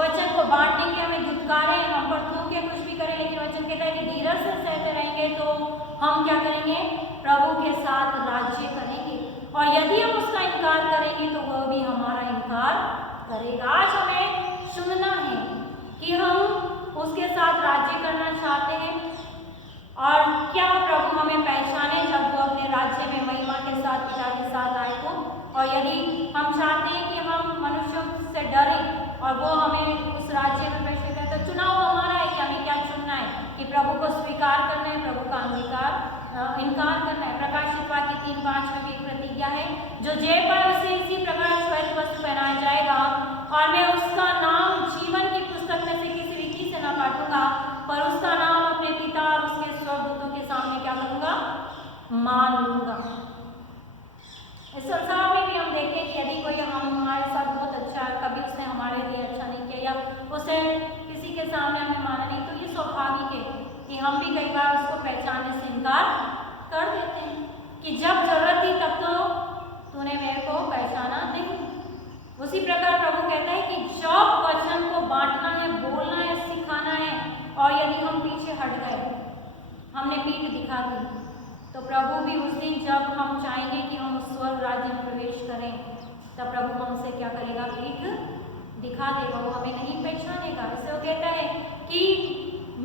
वचन को बांटने के हमें धुतकारें, हम पर थूके, कुछ भी करें, लेकिन वचन कहता है कि धीरज से सहते रहेंगे तो हम क्या करेंगे? प्रभु के साथ राज्य करेंगे। और यदि हम उसका इनकार करेंगे तो वह भी हमारा इनकार करेगा। आज हमें चुनना है कि हम उसके साथ राज्य करना चाहते हैं, और क्या प्रभु हमें पहचाने जब वो अपने राज्य में महिमा के साथ, पिता के साथ आए तो। और यदि हम चाहते हैं कि हम मनुष्यों से डरें और वो हमें उस राज्य में प्रवेश करें, तो चुनाव हमारा है कि हमें क्या चुनना है, कि प्रभु को स्वीकार करना है, प्रभु का इनकार करना है। प्रकाशित वाक्य 3:5 में भी एक प्रतिज्ञा है, जो जय पाए उसे इसी प्रकार श्वेत वस्त्र पहनाया जाएगा, और मैं उसका नाम जीवन की पुस्तक में से किसी रीति से न काटूंगा, पर उसका नाम अपने पिता और उसके स्वर्गदूतों के सामने क्या करूंगा? मान लूंगा। इस संसार में भी हम देखते हैं कि यदि कोई हमारे साथ बहुत अच्छा है, कभी उसने हमारे लिए अच्छा नहीं किया या उसे किसी के सामने हमें माना नहीं, तो ये स्वाभाविक है कि हम भी कई बार उसको पहचानने से इनकार कर देते हैं कि जब जरूरत थी तब तो तूने मेरे को पहचाना नहीं। उसी प्रकार प्रभु कहता है कि जब वचन को बांटना है, बोलना है, सिखाना है, और यदि हम पीछे हट गए, हमने पीठ दिखा दी, तो प्रभु भी उस दिन जब हम चाहेंगे कि हम उस स्वर्ग राज्य में प्रवेश करें, तब प्रभु हमसे क्या करेगा? पीठ दिखा देगा, वो हमें नहीं पहचानेगा। इससे वो कहता है कि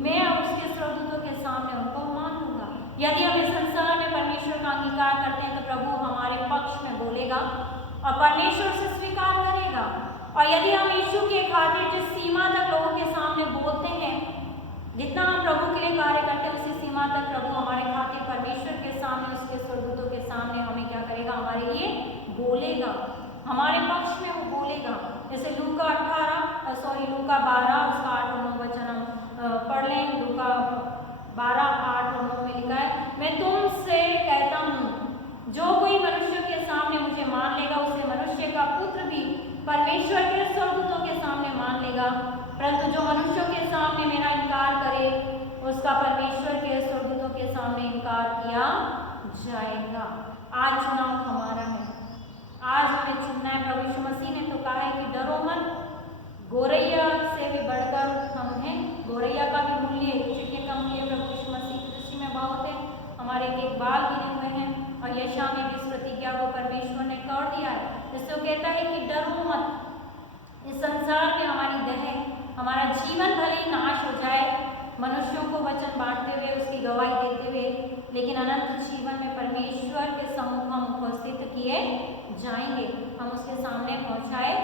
मैं उसके स्वर्गदूतों के सामने उनको मान लूंगा। यदि हम इस संसार में परमेश्वर का अंगीकार करते हैं तो प्रभु हमारे पक्ष में बोलेगा और परमेश्वर से स्वीकार करेगा। और यदि हम यीशु के खातिर जिस सीमा तक लोगों के सामने बोलते हैं, जितना हम प्रभु के लिए कार्य करते हैं, उसी सीमा तक प्रभु हमारे खातिर परमेश्वर के सामने, उसके स्वर्गदूतों के सामने हमें क्या करेगा? हमारे लिए बोलेगा, हमारे पक्ष में वो बोलेगा। जैसे लूका 12 उसका 8 और 9 वचन हम पढ़ लें। लूका 12, 8 और 9 में लिखा है, मैं तुमसे कहता हूँ, जो कोई मनुष्य के सामने मुझे मान लेगा, उसे मनुष्य का पुत्र भी परमेश्वर के स्वर्गदूतों के सामने मान लेगा। परंतु जो मनुष्यों के सामने मेरा इनकार करे, उसका परमेश्वर के स्वर्गदूतों के सामने इनकार किया जाएगा। आज चुनाव हमारा है, आज हमें चुनना है। प्रभु यीशु मसीह ने तो कहा है कि डरो मत, गोरैया से भी बढ़कर हम हैं। गोरैया का भी मूल्य, चिड़िया का मूल्य प्रभु यीशु मसीह की दृष्टि में बहुत है। हमारे एक बाल गिने हुए हैं, और यशायाह में भी इस प्रतिज्ञा को परमेश्वर ने कर दिया है, जिससे वो कहता है कि डरो मत। इस संसार में हमारी देह, हमारा जीवन भले ही नाश हो जाए, मनुष्यों को वचन बांटते हुए, उसकी गवाही देते हुए, लेकिन अनंत जीवन में परमेश्वर के सम्मुख हम उपस्थित किए जाएंगे, हम उसके सामने पहुंचाए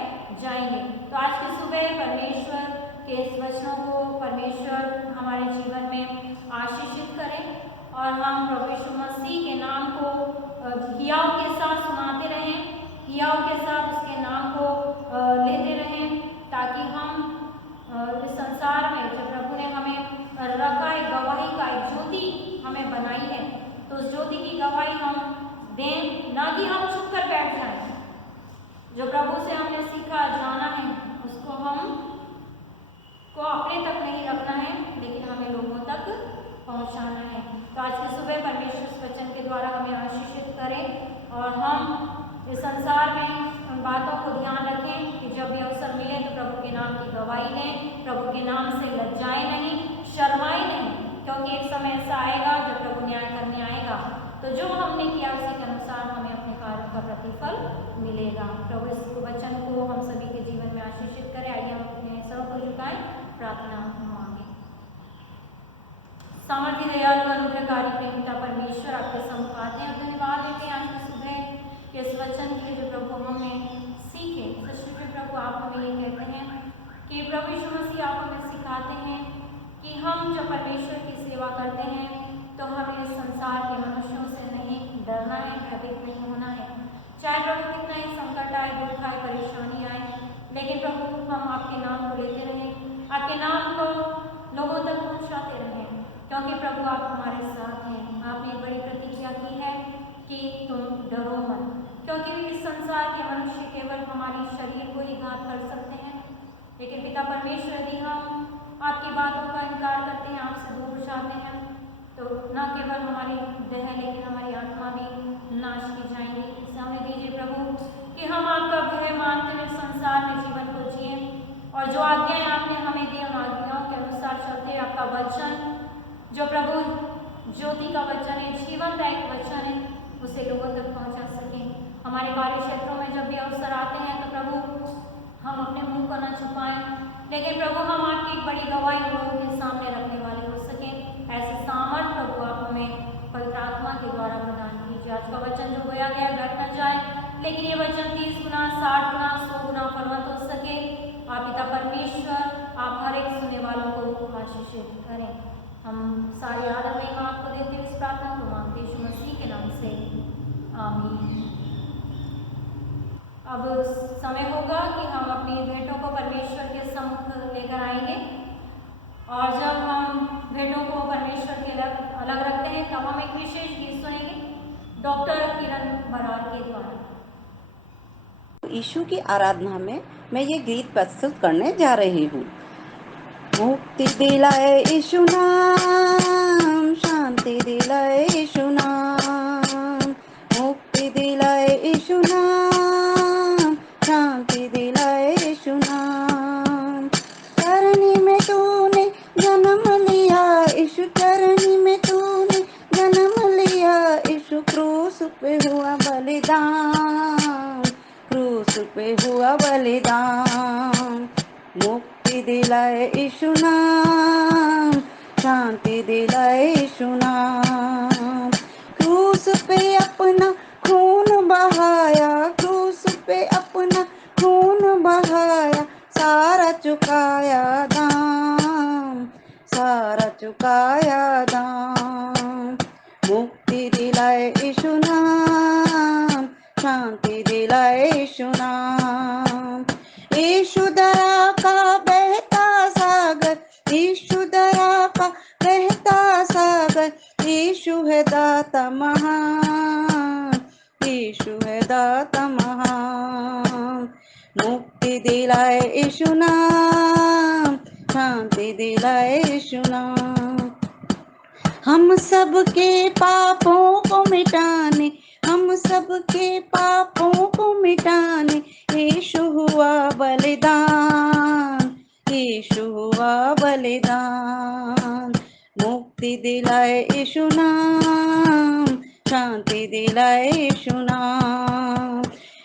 जाएंगे। तो आज की सुबह परमेश्वर के इस वचनों को परमेश्वर हमारे जीवन में आशीषित करें, और हम प्रभु यीशु मसीह के नाम को हियाव के साथ सुनाते रहें, हियाव के साथ उसके नाम को लेते रहें, ताकि हम इस संसार में जब प्रभु ने हमें रखा है, गवाही का एक ज्योति हमें बनाई है, तो उस ज्योति की गवाही हम दें, ना कि हम छुप कर बैठ जाएं। जो प्रभु से हमने सीखा जाना है उसको हम को अपने तक नहीं रखना है, लेकिन हमें लोगों तक पहुंचाना है। तो आज की सुबह परमेश्वर इस वचन के द्वारा हमें आशीषित करें और हम इस संसार में उन बातों को ध्यान रखें कि जब भी अवसर मिले तो प्रभु के नाम की गवाही लें, प्रभु के नाम से लज्जाएं नहीं, शर्माएं नहीं, क्योंकि एक समय ऐसा आएगा जब प्रभु न्याय करने आएगा, तो जो हमने किया उसी के अनुसार हमें अपने कार्यों का प्रतिफल मिलेगा। प्रभु इस वचन को हम सभी के जीवन में आशीषित करें। आइए हम अपने सरों को झुकाएं, प्रार्थना मांगे। सामर्थ्य दयालु अनुग्रहकारी प्रेमिता परमेश्वर, आपके सम्मुख आते हैं, धन्यवाद देते हैं आज की सुबह के इस वचन के लिए जो प्रभु हमने सीखे। सच में प्रभु आप हमें ये कहते हैं कि प्रभु यीशु मसीह आप हमें सिखाते हैं कि हम जब परमेश्वर की सेवा करते हैं तो हमें इस संसार के मनुष्यों से नहीं डरना है, भयभीत नहीं होना है। चाहे प्रभु कितना ही संकट आए, दुख आए, परेशानी आए, लेकिन प्रभु हम आपके नाम को लेते रहें, आपके नाम को लोगों तक पहुंचाते रहें, क्योंकि प्रभु आप हमारे साथ हैं। आपने बड़ी प्रतिज्ञा की है कि तुम डरो मत, क्योंकि इस संसार के मनुष्य केवल हमारी शरीर को ही घात कर सकते हैं, लेकिन पिता परमेश्वर यदि हम आपकी बातों का इनकार करते हैं, आपसे दूर जाते हैं, तो न केवल हमारी देह लेकिन हमारी आत्मा भी नाश की जाएंगी। सामने दीजिए प्रभु कि हम आपका भय मानते हुए संसार में जीवन को जिए और जो आज्ञाएं आपने हमें दी उन आज्ञाओं के अनुसार चलते आपका वचन जो प्रभु ज्योति का वचन है, जीवनदायक वचन है, उसे लोगों तक पहुंचा सकें। हमारे कार्य क्षेत्रों में जब भी अवसर आते हैं तो प्रभु हम अपने मुंह को न छुपाएं, लेकिन प्रभु हम आपकी एक बड़ी गवाही लोगों के सामने रखने वाले हो सकें। ऐसे सामर्थ प्रभु आप हमें पवित्र आत्मा के द्वारा प्रदान कीजिए। आज का वचन जो बोया गया घट न जाए, लेकिन ये वचन 30 गुना, 60 गुना, 100 गुना फलवंत हो सके। आप पिता परमेश्वर आप हर एक सुनने वालों को आशीषित करें। हम सारे आदर में आपको देते हुए इस प्रार्थना को मांगते यीशु मसीह के नाम से, आमीन। अब समय होगा कि हम अपनी भेंटों को परमेश्वर के सम्मुख लेकर आएंगे, और जब हम भेंटों को परमेश्वर के अलग रखते हैं तब हम एक विशेष गीत सुनेंगे डॉक्टर किरण बरार के द्वारा। यीशु की आराधना में मैं ये गीत प्रस्तुत करने जा रही हूँ। मुक्ति दिलाए यीशु नाम, शांति दिलाए यीशु नाम, मुक्ति दिलाए यीशु नाम, शांति दिलाए यीशु नाम। चरनी में तूने जन्म लिया यीशु, चरनी में तूने जन्म लिया यीशु, क्रूस पे हुआ बलिदान, क्रूस पे हुआ बलिदान। मुक्ति दिलाए यीशु नाम, शांति दिलाए यीशु नाम। क्रूस पे अपना खून बहाया, क्रूस पे अपना खून बहाया, सारा चुकाया दाम, सारा चुकाया दाम। मुक्ति दिलाए यीशु नाम, शांति दिलाए यीशु नाम। यीशु दया का बहता सागर, यीशु दया का बहता सागर, यीशु है दाता महान, यीशु है दाता महान। मुक्ति दिलाए यीशु नाम, शांति दिलाए यीशु नाम। हम सबके पापों को मिटाने, हम सबके पापों को मिटाने यीशु हुआ बलिदान, यीशु हुआ बलिदान। मुक्ति दिलाए यीशु नाम, शांति दिलाए यीशु नाम।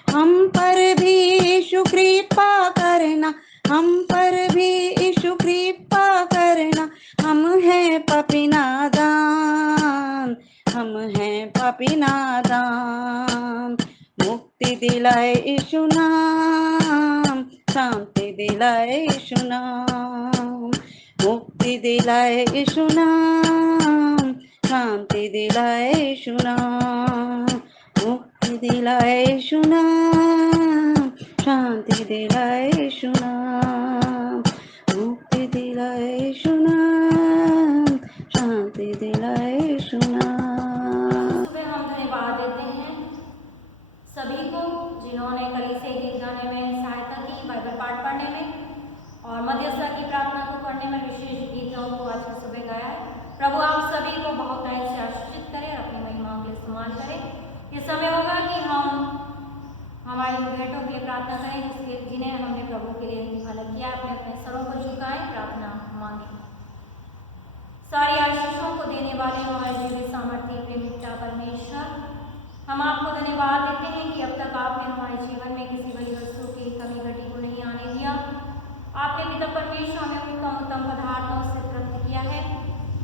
हम पर भी यीशु कृपा करना, हम पर भी यीशु कृपा करना, हम हैं पापी नादान, हम हैं पापी नादान। मुक्ति दिलाए यीशु नाम, शांति दिलाए यीशु नाम, मुक्ति दिलाए यीशु नाम, शांति दिलाए यीशु नाम, मुक्ति शांति दिलाए यीशु नाम, शांति दिलाए यीशु नाम, मुक्ति दिलाए यीशु नाम, शांति दिलाए यीशु नाम। सुबह हम धन्यवाद देते हैं सभी को जिन्होंने कलीसिया गीत गाने में सहायता की, बाइबल पाठ पढ़ने में और मध्यस्थता की प्रार्थना को करने में विशेष गीतों को आज की सुबह गाया है। प्रभु आप सभी को बहुत नए से आशीषित करें, अपनी महिमाओं के इस्तेमाल करें। ये समय होगा कि हम हमारी भेंटों के लिए प्रार्थना करें जिन्हें हमने प्रभु के लिए अलग किया। अपने अपने सरों को झुकाएं, प्रार्थना मांगें। सारी आशीषों को देने वाले हमारे जीवी सामर्थ्य प्रेमी पिता परमेश्वर, हम आपको धन्यवाद देते हैं कि अब तक आपने हमारे जीवन में किसी बड़ी वस्तु की कमी घटी को नहीं आने दिया। आपने पिता परमेश्वर हमें उत्तम पदार्थों से तृप्त किया है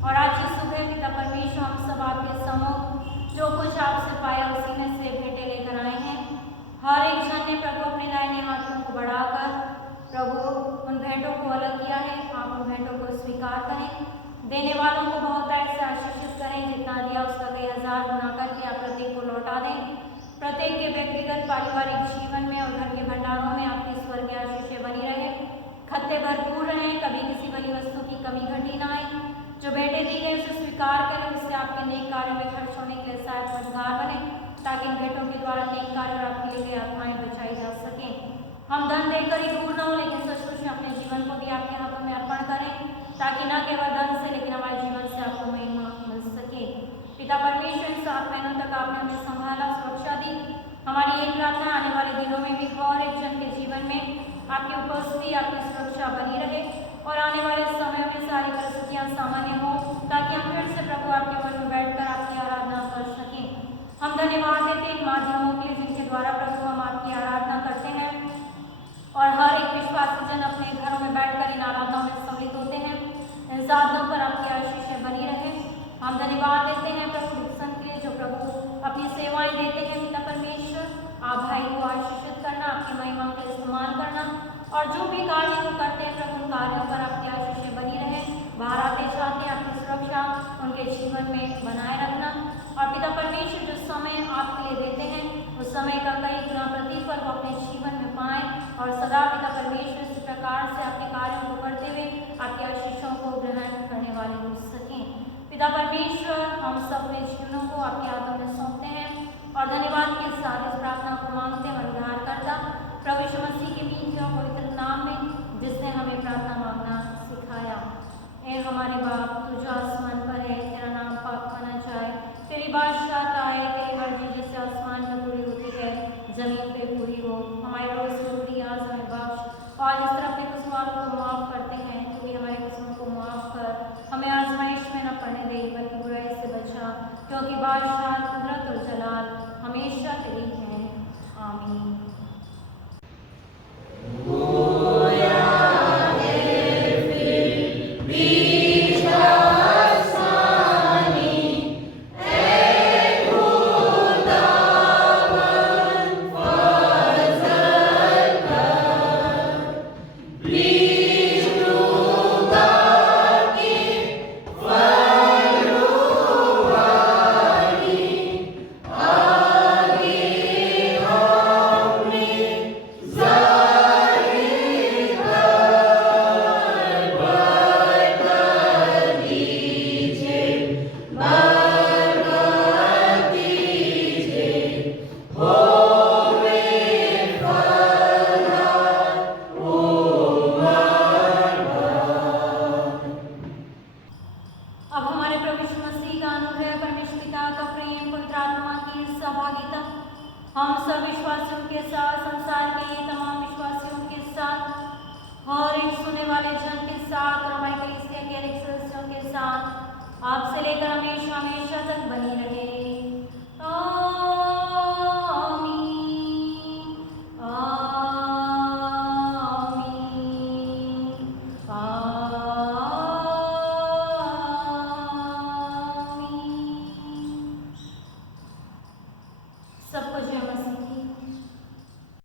और आज की सुबह पिता परमेश्वर हम सब आपके सम्मुख जो कुछ आपसे पाया उसी में से भेंटें लेकर आए हैं। हर एक जन ने प्रभु अपने दाहिने हाथों को बढ़ाकर प्रभु उन भेंटों को अलग किया है। आप उन भेंटों को स्वीकार करें, देने वालों को बहुत ऐसे आशीषित करें, जितना दिया उसका कई हजार गुना करके आप प्रत्येक को लौटा दें। प्रत्येक के व्यक्तिगत पारिवारिक जीवन में और घर के भंडारों में आपकी स्वर्गीय आशीषें बनी रहे, खत्ते भरपूर रहें, कभी किसी बड़ी वस्तु की कमी घटी ना आए। जो बेटे दी गए उसे स्वीकार करें, उससे आपके नेक कार्य में खर्च होने के लिए सहायक मददगार बने, ताकि इन बेटों के द्वारा नेक कार्य और आपके लिए आत्माएं बचाई जा सकें। हम धन देकर ही दूर न हो, लेकिन सचमुच में अपने जीवन को भी आपके हाथों में अर्पण करें, ताकि न केवल धन से लेकिन हमारे जीवन से आपको महिमा मिल सके। पिता परमेश्वर, इन 7 महीनों तक आपने हमें संभाला, सुरक्षा दी। हमारी एक प्रार्थना आने वाले दिनों में भी और एक जन के जीवन में आपकी उपस्थिति, आपकी सुरक्षा बनी रहे और आने वाले समय में सारी परिस्थितियाँ सामान्य हो, ताकि हम फिर से प्रभु आपके मन में बैठकर आपकी आराधना कर सकें। हम धन्यवाद देते हैं इन माध्यमों के लिए जिनके द्वारा प्रभु हम आपकी आराधना करते हैं और हर एक विश्वासी जन अपने घरों में बैठकर इन आराधनाओं में सम्मिलित होते हैं। इन साधनों पर आपकी आशीषें बनी रहे। हम धन्यवाद देते हैं प्रभु डिक्सन के लिए जो प्रभु अपनी सेवाएं देते हैं। पिता परमेश्वर, आप भाई को आशीषित करना, आपकी महिमा का इस्तेमाल करना और जो भी कार्य वो करते हैं प्रभु उन कार्यों पर आपकी आशीषें बनी रहे। बाहर आते जाते आपकी सुरक्षा उनके जीवन में बनाए रखना और पिता परमेश्वर जो समय आपके लिए देते हैं उस समय का कई गुना प्रतिफल वो अपने जीवन में पाएं और सदा पिता परमेश्वर इस प्रकार से आपके कार्यों को करते हुए आपकी आशीषों को ग्रहण करने वाले हो सकें। पिता परमेश्वर, हम सब अपने जीवनों को आपके हाथों में सौंपते हैं और धन्यवाद के साथ इस प्रार्थना को मांगते हैं। उद्धार करता प्रभु यीशु मसीह के मीठे और पवित्र नाम में, जिसने हमें प्रार्थना मांगना सिखाया। ए हमारे बाप, तू जो आसमान पर है, तेरा नाम पाक माना जाए, तेरी बादशाहत आए, तेरी मर्जी जैसे आसमान में पूरी होती है जमीन पे पूरी हो। हमारी रोज रोटी आज हमें बख्श और जिस तरह अपने कसूरों को माफ़ करते हैं, तू भी हमारे कसूरों को माफ़ कर। हमें आजमाइश में न पड़ने दे, बल्कि बुराई से बचा, क्योंकि बादशाह, कुदरत और जलाल हमेशा तेरी है। आमीन। हम सब विश्वासियों के साथ, संसार के तमाम विश्वासियों के साथ, हर एक सुनने वाले जन के साथ और हमारे